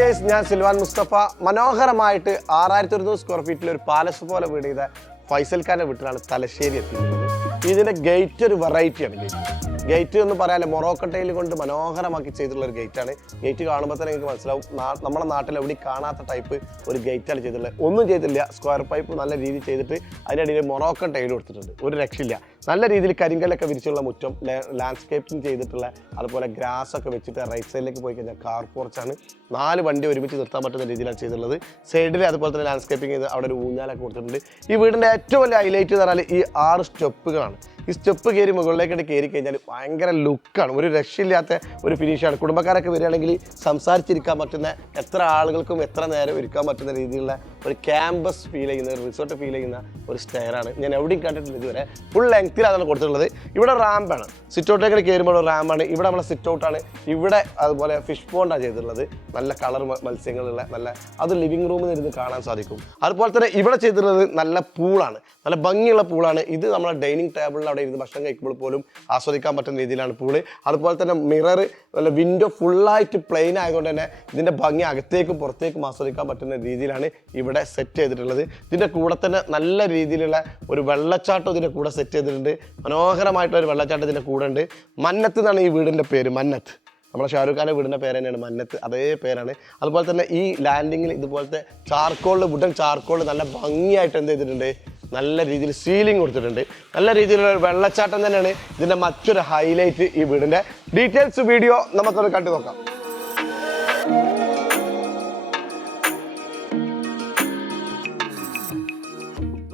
Dears ഞാൻ Silvan Mustafa. മനോഹരമായിട്ട് ആറായിരത്തി ഒരുന്നൂറ് സ്ക്വയർ ഫീറ്റിൽ ഒരു പാലസ് പോലെ വീട് ചെയ്ത ഫൈസൽ വീട്ടിലാണ് തലശ്ശേരി എത്തിയിട്ടുള്ളത് ഇതിന്റെ ഗേറ്റ് ഒരു വെറൈറ്റിയാണ് ഗേറ്റ് ഗേറ്റ് എന്ന് പറയാൻ മൊറോക്ക ടൈൽ കൊണ്ട് മനോഹരമാക്കി ചെയ്തിട്ടുള്ള ഒരു ഗേറ്റാണ്. ഗേറ്റ് കാണുമ്പോൾ തന്നെ എനിക്ക് മനസ്സിലാവും നമ്മുടെ നാട്ടിൽ എവിടെ കാണാത്ത ടൈപ്പ് ഒരു ഗേറ്റ് ആണ് ചെയ്തിട്ടുള്ളത്. ഒന്നും ചെയ്തില്ല സ്ക്വയർ പൈപ്പ് നല്ല രീതിയിൽ ചെയ്തിട്ട് അതിന്റെ അടിയിൽ മൊറോക്കോ ടൈൽ കൊടുത്തിട്ടുണ്ട് ഒരു രക്ഷയില്ല. നല്ല രീതിയിൽ കരിങ്കല്ലൊക്കെ വിരിച്ചുള്ള മുറ്റം ലാൻഡ്സ്കേപ്പിംഗ് ചെയ്തിട്ടുള്ള അതുപോലെ ഗ്രാസ് ഒക്കെ വെച്ചിട്ട് റൈറ്റ് സൈഡിലേക്ക് പോയി കഴിഞ്ഞാൽ കാർ പോർച്ചാണ് നാല് വണ്ടി ഒരുമിച്ച് നിർത്താൻ പറ്റുന്ന രീതിയിലാണ് ചെയ്തിട്ടുള്ളത്. സൈഡിൽ അതുപോലെ തന്നെ ലാൻഡ്സ്കേപ്പിംഗ് ചെയ്ത് അവിടെ ഒരു ഊഞ്ഞാലൊക്കെ കൊടുത്തിട്ടുണ്ട്. ഈ വീടിന്റെ ഏറ്റവും വലിയ ഹൈലൈറ്റ് എന്ന് പറഞ്ഞാൽ ഈ ആറ് സ്റ്റെപ്പുകളാണ്. ഈ സ്റ്റെപ്പ് കയറി മുകളിലേക്കായിട്ട് കയറി കഴിഞ്ഞാൽ ഭയങ്കര ലുക്കാണ്. ഒരു രക്ഷയില്ലാത്ത ഒരു ഫിനിഷാണ്. കുടുംബക്കാരൊക്കെ വരികയാണെങ്കിൽ സംസാരിച്ചിരിക്കാൻ പറ്റുന്ന എത്ര ആളുകൾക്കും എത്ര നേരം ഇരിക്കാൻ പറ്റുന്ന രീതിയിലുള്ള ഒരു ക്യാമ്പസ് ഫീൽ ചെയ്യുന്ന ഒരു റിസോർട്ട് ഫീൽ ചെയ്യുന്ന ഒരു സ്റ്റെയറാണ് ഞാൻ എവിടെയും കണ്ടിട്ടില്ല ഇതുവരെ. ഫുൾ ലെങ്ത്തിലാണ് കൊടുത്തിട്ടുള്ളത്. ഇവിടെ റാമ്പാണ് സിറ്റ് ഔട്ടിലേക്ക് കയറുമ്പോൾ റാമ്പാണ് ഇവിടെ നമ്മളെ സിറ്റ് ഔട്ടാണ് ഇവിടെ അതുപോലെ ഫിഷ് പോണ്ടാണ് ചെയ്തിട്ടുള്ളത്. നല്ല കളർ മത്സ്യങ്ങളുള്ള നല്ല അത് ലിവിങ് റൂമിൽ ഇരുന്ന് കാണാൻ സാധിക്കും. അതുപോലെ തന്നെ ഇവിടെ ചെയ്തിട്ടുള്ളത് നല്ല പൂളാണ് നല്ല ഭംഗിയുള്ള പൂളാണ് ഇത് നമ്മളെ ഡൈനിങ് ടേബിളിൽ അവിടെ ഇരുന്ന് ഭക്ഷണം കഴിക്കുമ്പോൾ പോലും ആസ്വദിക്കാൻ പറ്റുന്ന രീതിയിലാണ് പൂൾ. അതുപോലെ തന്നെ മിറർ നല്ല വിൻഡോ ഫുള്ളായിട്ട് പ്ലെയിൻ ആയതുകൊണ്ട് തന്നെ ഇതിന്റെ ഭംഗി അകത്തേക്കും പുറത്തേക്കും ആസ്വദിക്കാൻ പറ്റുന്ന രീതിയിലാണ് ഇവിടെ സെറ്റ് ചെയ്തിട്ടുള്ളത്. ഇതിന്റെ കൂടെ തന്നെ നല്ല രീതിയിലുള്ള ഒരു വെള്ളച്ചാട്ടം ഇതിന്റെ കൂടെ സെറ്റ് ചെയ്തിട്ടുണ്ട്. മനോഹരമായിട്ടുള്ള ഒരു വെള്ളച്ചാട്ടം ഇതിന്റെ കൂടെ ഉണ്ട്. മന്നത്ത് എന്നാണ് ഈ വീടിന്റെ പേര് മന്നത്ത്. നമ്മുടെ ഷാരൂഖ് ഖാന്റെ വീടിന്റെ പേര് തന്നെയാണ് മന്നത്ത് അതേ പേരാണ്. അതുപോലെ തന്നെ ഈ ലാൻഡിങ്ങിൽ ഇതുപോലത്തെ ചാർക്കോളിൽ വുഡൻ ചാർക്കോളിൽ നല്ല ഭംഗിയായിട്ട് എന്ത് ചെയ്തിട്ടുണ്ട്? നല്ല രീതിയിൽ സീലിംഗ് കൊടുത്തിട്ടുണ്ട്. നല്ല രീതിയിലുള്ള വെള്ളച്ചാട്ടം തന്നെയാണ് ഇതിന്റെ മറ്റൊരു ഹൈലൈറ്റ് ഈ വീടിന്റെ. ഡീറ്റെയിൽസ് വീഡിയോ നമുക്കൊന്ന് കണ്ടു നോക്കാം.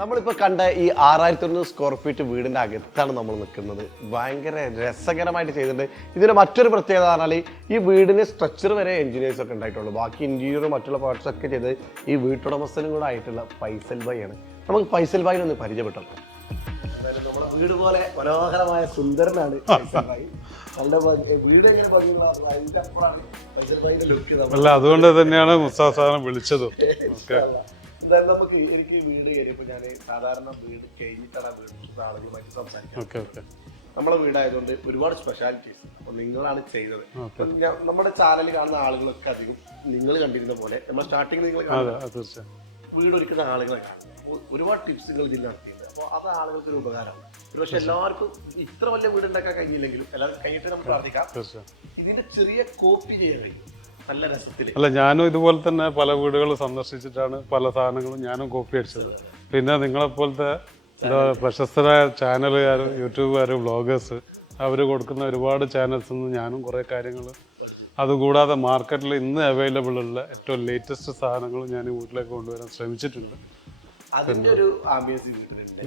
നമ്മളിപ്പോൾ കണ്ട ഈ ആറായിരത്തി തൊണ്ണൂറ് സ്ക്വയർ ഫീറ്റ് വീടിന്റെ അകത്താണ് നമ്മൾ നിൽക്കുന്നത്. ഭയങ്കര രസകരമായിട്ട് ചെയ്തിട്ടുണ്ട്. ഇതിന്റെ മറ്റൊരു പ്രത്യേകത പറഞ്ഞാൽ ഈ വീടിന് സ്ട്രക്ചർ വരെ എഞ്ചിനീയേഴ്സ് ഒക്കെ ഉണ്ടായിട്ടുള്ളൂ. ബാക്കി ഇന്റീരിയറും മറ്റുള്ള പാർട്സ് ഒക്കെ ചെയ്ത് ഈ വീട്ടുടമസ്ഥനും കൂടെ ആയിട്ടുള്ള ഫൈസൽ ബൈ ആണ് നമുക്ക് ഫൈസൽ ഭായിനെ ഒന്ന് പരിചയപ്പെട്ടു. എന്തായാലും നമ്മുടെ വീട് പോലെ മനോഹരമായ സുന്ദരനാണ് ഫൈസൽ ഭായി. അല്ല അതുകൊണ്ട് തന്നെയാണ് മുസ്താഫ് സാറിനെ വിളിച്ചതും. ഓക്കെ. എന്തായാലും നമുക്ക് എനിക്ക് വീട് കയറിയപ്പോൾ ഞാൻ സാധാരണ വീട് കഴിഞ്ഞിട്ടാണ് വീട് ആളുകളുമായിട്ട് സംസാരിക്കുന്നത് ഓക്കെ ഓക്കെ. നമ്മളെ വീടായതുകൊണ്ട് ഒരുപാട് സ്പെഷ്യാലിറ്റീസ് അപ്പൊ നിങ്ങളാണ് ചെയ്തത്. നമ്മുടെ ചാനൽ കാണുന്ന ആളുകളൊക്കെ അധികം നിങ്ങൾ കണ്ടിരുന്ന പോലെ നമ്മൾ സ്റ്റാർട്ടിങ് നിങ്ങൾ വീട് ഒരുക്കുന്ന ആളുകളെ അപ്പോൾ ഒരുപാട് ടിപ്സുകൾ ഇതിൽ നടത്തിയിട്ടുണ്ട്. അപ്പോൾ അത് ആളുകൾക്ക് ഒരു ഉപകാരമാണ്. പക്ഷെ എല്ലാവർക്കും ഇത്ര വലിയ വീട് ഉണ്ടാക്കാൻ കഴിഞ്ഞില്ലെങ്കിലും എല്ലാവർക്കും കഴിഞ്ഞിട്ട് നമുക്ക് പ്രാർത്ഥിക്കാം. ഇതിന്റെ ചെറിയ കോപ്പി ചെയ്യാൻ കഴിയും. നല്ല രസത്തിൽ അല്ല ഞാനും ഇതുപോലെ തന്നെ പല വീടുകൾ സന്ദർശിച്ചിട്ടാണ് പല സാധനങ്ങളും ഞാനും കോപ്പി അടിച്ചത്. പിന്നെ നിങ്ങളെപ്പോലത്തെ എന്താ പ്രശസ്തരായ ചാനലുകാർ യൂട്യൂബുകാർ വ്ളോഗേഴ്സ് അവർ കൊടുക്കുന്ന ഒരുപാട് ചാനൽസിൽ നിന്ന് ഞാനും കുറേ കാര്യങ്ങൾ അതുകൂടാതെ മാർക്കറ്റിൽ ഇന്ന് അവൈലബിൾ ഉള്ള ഏറ്റവും ലേറ്റസ്റ്റ് സാധനങ്ങൾ ഞാൻ വീട്ടിലേക്ക് കൊണ്ടുവരാൻ ശ്രമിച്ചിട്ടുണ്ട്. അതിന്റെ ഒരു ആംബിയൻസ് വീട്ടിലുണ്ട്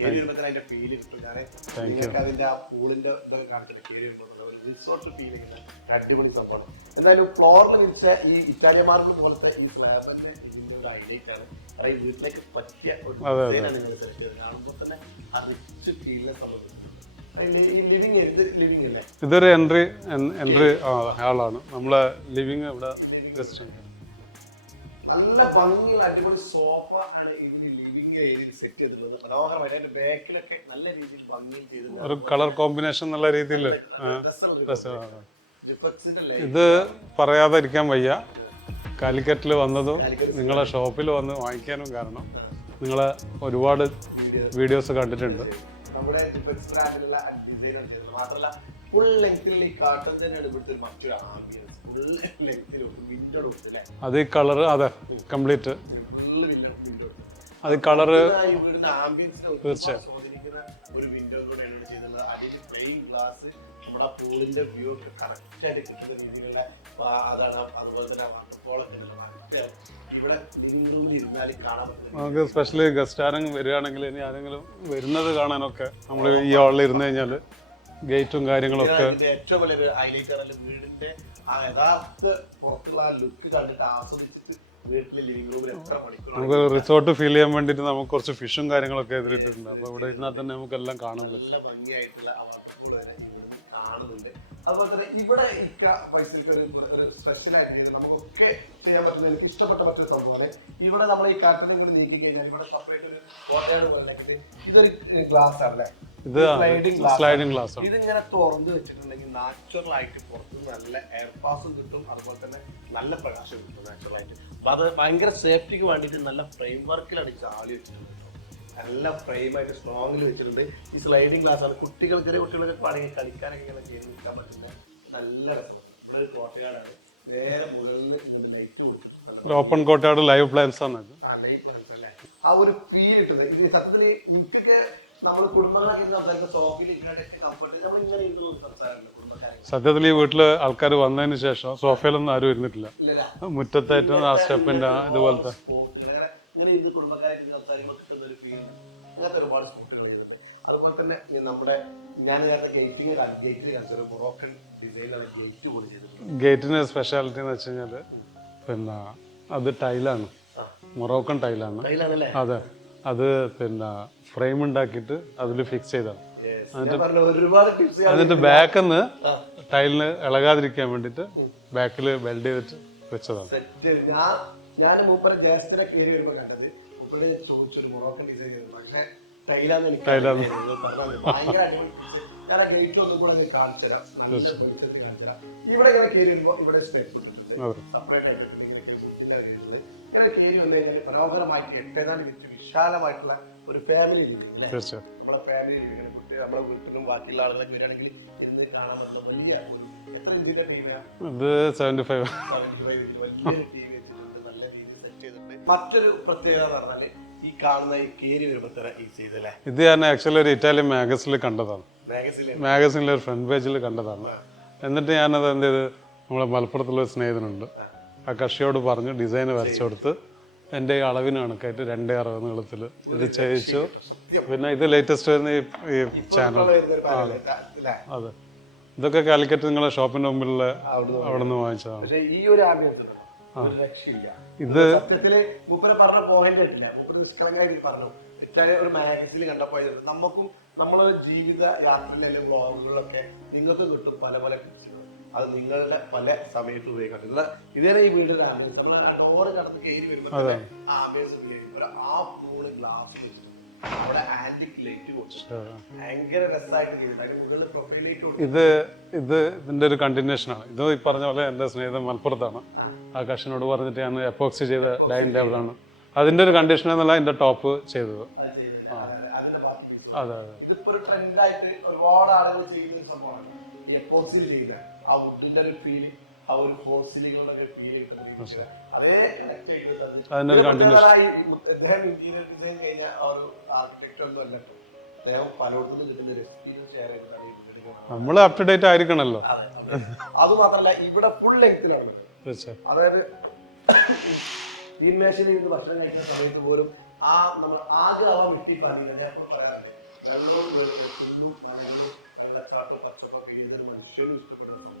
വരുമ്പോൾ അതിന്റെ ഫീൽ കിട്ടും. ഞാൻ നിങ്ങൾക്ക് അതിന്റെ ആ പൂളിന്റെ ഇതൊക്കെ കാണിച്ചിട്ട് കേറി വരുമ്പോൾ ഒരു റിസോർട്ട് ഫീൽ ചെയ്യുന്ന അടിപൊളി സംഭവം എന്തായാലും ഫ്ലോറിൽ വിരിച്ച ഈ ഇറ്റാലിയൻ മാർബിൾ പോലത്തെ ഈ സ്ലാബിന്റെ ഇതിന്റെ ഒരു ഹൈലൈറ്റ് ആണ് കാരണം ഈ വീട്ടിലേക്ക് പറ്റിയ ഒരു നിങ്ങൾ സെലക്ട് ചെയ്തത്. കാണുമ്പോൾ തന്നെ ആ റിച്ച് ഫീലിനെ സംബന്ധിച്ചിട്ടുണ്ട് ഇതൊരു എൻട്രി എൻട്രി ഹാളാണ് നമ്മളെ ലിവിങ് ഇവിടെ ജസ്റ്റ് നല്ല ഭംഗിയുള്ള അടിപൊളി സോഫ ആണ് ഇതിന് ലിവിംഗ് ഏരിയയിൽ സെറ്റ് ചെയ്തിട്ടുള്ളത്. മനോഹരമായിട്ട് അതിന്റെ ബാക്കിലൊക്കെ നല്ല രീതിയിൽ ഭംഗിയിൽ ചെയ്തിട്ടുണ്ട് ഒരു കളർ കോമ്പിനേഷൻ എന്നുള്ള രീതിയിൽ ഇത് പറയാതിരിക്കാൻ വയ്യ. കാലിക്കറ്റിൽ വന്നതും നിങ്ങളെ ഷോപ്പിൽ വന്ന് വാങ്ങിക്കാനും കാരണം നിങ്ങളെ ഒരുപാട് വീഡിയോസ് കണ്ടിട്ടുണ്ട്. നമ്മുടെ ഡിസൈൻ മാത്രമല്ല ഫുൾ ലെങ്തിൽ ഈ കാട്ടം തന്നെയാണ് ഇവിടുത്തെ മറ്റൊരു ആംബിയൻസ്. അത് ഈ കളർ അതെ കംപ്ലീറ്റ് അത് കളറ് തീർച്ചയായും. ഒരു വിൻഡോ കൂടെയാണ് ഇവിടെ ചെയ്തിട്ടുള്ളത് അതിൽ പ്ലെയിൻ ഗ്ലാസ് നമ്മുടെ പൂളിന്റെ വ്യൂ ഒക്കെ കറക്റ്റ് ആയിട്ട് കിട്ടുന്ന രീതിയിലുള്ള അതാണ് അതുപോലെ തന്നെ വാട്ടർഫോളൊക്കെ ഇവിടെ നമുക്ക് സ്പെഷ്യലി ഗസ്റ്റ് ആരെങ്കിലും വരികയാണെങ്കിൽ ഇനി ആരെങ്കിലും വരുന്നത് കാണാനൊക്കെ നമ്മൾ ഈ ഹാളിൽ ഇരുന്ന് കഴിഞ്ഞാൽ ഗേറ്റും കാര്യങ്ങളൊക്കെ ഏറ്റവും വലിയ ഹൈലൈറ്റ് വീടിന്റെ ആ യഥാർത്ഥ പുറത്തുള്ള ആ ലുക്ക് കണ്ടിട്ട് ആസ്വദിച്ചിട്ട് വീട്ടിലെ ലിവിംഗ് റൂമിൽ എത്ര മണിക്കൂർ നമുക്ക് റിസോർട്ട് ഫീൽ ചെയ്യാൻ വേണ്ടിട്ട് നമുക്ക് കുറച്ച് ഫിഷും കാര്യങ്ങളൊക്കെ ഇതിലിട്ടിട്ടുണ്ട്. അപ്പൊ ഇവിടെ ഇരുന്നാൽ തന്നെ നമുക്ക് എല്ലാം കാണാൻ പറ്റും. നല്ല ഭംഗിയായിട്ടുള്ള കാണുന്നുണ്ട്. അതുപോലെ തന്നെ ഇവിടെ ഇക്ക പൈസക്ക് ഒരു സ്പെഷ്യൽ ആയിട്ട് നമുക്കൊക്കെ ചെയ്യാൻ പറ്റുന്ന എനിക്ക് ഇഷ്ടപ്പെട്ട മറ്റൊരു സംഭവമാണ്. ഇവിടെ നമ്മൾ ഈ കാറ്ററിംഗ് നീക്കി കഴിഞ്ഞാൽ ഇവിടെ സെപ്പറേറ്റ് ഒരു കോട്ടയാണ് പോലെ ഇതൊരു ഗ്ലാസ് ആണല്ലേ ഇത് സ്ലൈഡിംഗ് ഗ്ലാസ് ഇതിങ്ങനെ തുറന്നു വെച്ചിട്ടുണ്ടെങ്കിൽ നാച്ചുറൽ ആയിട്ട് പുറത്ത് നല്ല എയർ പാസും കിട്ടും. അതുപോലെ തന്നെ നല്ല പ്രകാശം കിട്ടും നാച്ചുറലായിട്ട് അപ്പൊ അത് ഭയങ്കര സേഫ്റ്റിക്ക് വേണ്ടിയിട്ട് നല്ല ഫ്രെയിം വർക്കിലാണ് ചാളി വെച്ചിട്ടുണ്ട്. നല്ല ഫ്രെയിമായിട്ട് സ്ട്രോങ്ങിൽ വെച്ചിട്ടുണ്ട്. ഈ സ്ലൈഡിങ് ഗ്ലാസ് ആണ്. കുട്ടികൾ ചെറിയ കുട്ടികളൊക്കെ വേണമെങ്കിൽ കളിക്കാനൊക്കെ ഇങ്ങനെ ചെയ്ത് നിൽക്കാൻ പറ്റുന്ന നല്ല രസമാണ് ഇവിടെ ഒരു കോട്ടയാടാണ്. നേരെ മുകളിൽ ലൈറ്റ് കൊടുത്തിട്ടുണ്ട്. ഓപ്പൺ കോട്ടയാട് ലൈവ് പ്ലാൻസ് ആണ് ആ ലൈവ് പ്ലാൻസ് അല്ലേ? ആ ഒരു ഫീൽ കിട്ടുന്നത്. ഇത് സത്യത്തിൽ എനിക്കൊക്കെ നമ്മൾ കുടുംബങ്ങളൊക്കെ സംസാരിക്കുന്ന സോഫയിൽ ഇരിക്കാനൊക്കെ കംഫർട്ട് നമ്മൾ ഇങ്ങനെ ഇരുന്ന് സംസാരമുണ്ട് കുടുംബക്കാരെ സത്യത്തിൽ ഈ വീട്ടിൽ ആൾക്കാർ വന്നതിന് ശേഷം സോഫയിലൊന്നും ആരും ഇരുന്നിട്ടില്ല. മുറ്റത്തായിട്ടും ആ സ്റ്റെപ്പിന്റെ ഇതുപോലത്തെ. അതുപോലെ തന്നെ നമ്മുടെ ഞാൻ നേരത്തെ ഗേറ്റിംഗ് ഗേറ്റിൽ കാണിച്ച ബ്രോക്കൺ ഡിസൈനാണ് ഗേറ്റ് പോലെ ചെയ്തിട്ടുള്ളത്. ഗേറ്റിന് സ്പെഷ്യാലിറ്റി എന്ന് വെച്ച് കഴിഞ്ഞാൽ പിന്നെ അത് ടൈലാണ് മൊറോക്കൻ ടൈലാണ് അതെ. അത് പിന്നെ ഫ്രെയിം ഉണ്ടാക്കിയിട്ട് അതിൽ ഫിക്സ് എന്നിട്ട് ബാക്കിൽ നിന്ന് ടൈലിന് ഇളകാതിരിക്കാൻ വേണ്ടിട്ട് ബാക്കിൽ വെൽഡ് ചെയ്തിട്ട് വെച്ചതാണ്. ഞാൻ മൂപ്പരെ ജ്യേഷ്ഠനെ കയറി വരുമ്പോ കണ്ടത്. മൂപ്പരെ ചോദിച്ചൊരു മൊറോക്കൻ ഡിസൈൻ ചെയ്തു പക്ഷെ ടൈലാന്ന് ഇവിടെ ഇങ്ങനെ കയറി വരുമ്പോ ഇവിടെ ഇങ്ങനെ കയറി വന്നു കഴിഞ്ഞാൽ മനോഹരമായിട്ട് വിശാലമായിട്ടുള്ള ഒരു ഫാമിലി നമ്മുടെ ഫാമിലി കുട്ടി നമ്മുടെ വീട്ടിലും ബാക്കിയുള്ള ആളുകളൊക്കെ വരികയാണെങ്കിൽ ഇന്ന് കാണാൻ പറ്റുന്ന വലിയ എത്ര ടീമാണ് വലിയൊരു വെച്ചിട്ടുണ്ട്, നല്ല രീതിയിൽ സെറ്റ് ചെയ്തിട്ടുണ്ട്. മറ്റൊരു പ്രത്യേകത എന്ന് പറഞ്ഞാൽ ഈ കാണുന്ന ഈ കേരി ചെയ്തല്ലേ ഇത് ഞാൻ ആക്ച്വലി ഒരു ഇറ്റാലിയൻ മാഗസിനിൽ കണ്ടതാണ്. മാഗസിനിൽ മാഗസിനിലെ ഒരു ഫ്രണ്ട് പേജിൽ കണ്ടതാണ്. എന്നിട്ട് ഞാനത് എന്ത് ചെയ്ത് നമ്മളെ മലപ്പുറത്തുള്ള ഒരു സ്നേഹിതനുണ്ട്. ആ കക്ഷിയോട് പറഞ്ഞ് ഡിസൈൻ വരച്ചു കൊടുത്ത് എന്റെ അളവിന് കണക്കായിട്ട് രണ്ടേ അറുപത് നീളത്തിൽ ഇത് ചെയ്യിച്ചു. പിന്നെ ഇത് ലേറ്റസ്റ്റ് വരുന്ന ഈ ചാനൽ അതെ. ഇതൊക്കെ കാലിക്കറ്റ് നിങ്ങളെ ഷോപ്പിന്റെ മുമ്പിലുള്ള അവിടെ നിന്ന് വാങ്ങിച്ചതാണ്. ആ ഈ ഒരു ആംബിയൻസ് ഇത് സത്യത്തിൽ മൂപ്പര് പറഞ്ഞ പോയിന്റ് പറ്റില്ല മൂപ്പര് നിഷ്കളങ്കായിട്ട് പറഞ്ഞു. ഒരു മാഗസിനിൽ കണ്ടപ്പോ നമുക്കും നമ്മളെ ജീവിത യാത്രയിലെ വ്ളോഗുകളിലൊക്കെ നിങ്ങൾക്ക് കിട്ടും പല പല ടിപ്സുകൾ അത് നിങ്ങളുടെ പല സമയത്ത് ഉപയോഗിക്കാം ഇതേ ഈ വീടിന്റെ ആംബിയൻസ് ഓറ് കടന്ന് കയറി വരുമ്പോൾ ആ ആംബിയൻസ് ഒരു ആ തൂണ് ഗ്ലാസ് അവിടെ ആന്റിക് ലൈറ്റ് ഭയങ്കര രസമായിട്ട് ഇത് ഇത് ഇതിന്റെ ഒരു കണ്ടിന്യൂഷനാണ് ഇത് ഈ പറഞ്ഞ പോലെ എന്റെ സ്നേഹിതൻ മലപ്പുറത്താണ്. ആ കഷിനോട് പറഞ്ഞിട്ട് ഞാൻ എപ്പോക്സി ചെയ്ത ഡൈനിങ് ടേബിളാണ് അതിന്റെ ഒരു കണ്ടീഷൻ എന്നല്ല ഇതിന്റെ ടോപ്പ് ചെയ്തത്. ആ. അതെ അതെ ഇതിപ്പോ ഒരു ട്രെൻഡായിട്ട് ഒരുപാട് ആളുകൾ ചെയ്യുന്ന സംഭവമാണ് എപ്പോക്സിൽ ചെയ്യുന്ന ആ വുഡിന്റെ ഒരു ഫീൽ ആ ഒരു ഫോസിലുകളുടെ ഒരു ഫീൽ കിട്ടുന്ന അതേ കണക്ട് ചെയ്ത് തന്നെ. ഒരു ഇത് continuation. പ്രത്യേകത ഈ ഇദ്ദേഹം ഇന്റീരിയർ ഡിസൈൻ കഴിഞ്ഞ ആ ഒരു ആർക്കിടെക്ചർ ഒന്നും അല്ല കേട്ടോ. അദ്ദേഹം പലയിടത്തുനിന്ന് കിട്ടുന്ന ഒരു എക്സ്പീരിയൻസ് ഷെയർ ചെയ്തിട്ടാണ് ഈ വീട് പണിയുന്നത്. നമ്മൾ അപ് ടു ഡേറ്റ് ആയിരിക്കണമല്ലോ അതെ, മാത്രല്ല ഇവിടെ ഫുൾ ലെങ്ത്തിലാണ് അതായത് അതായത് മേശയിൽ ഇരുന്ന് ഭക്ഷണം കഴിക്കുന്ന സമയത്ത് പോലും ആ നമ്മൾ ആകെ ആവാൻ മിട്ടി പറഞ്ഞില്ല ഞാൻ പറയാറില്ല വെള്ളവും വെള്ളക്കാട്ടും പച്ചപ്പൊക്കെ ഏതൊരു മനുഷ്യനും ഇഷ്ടപ്പെടുന്ന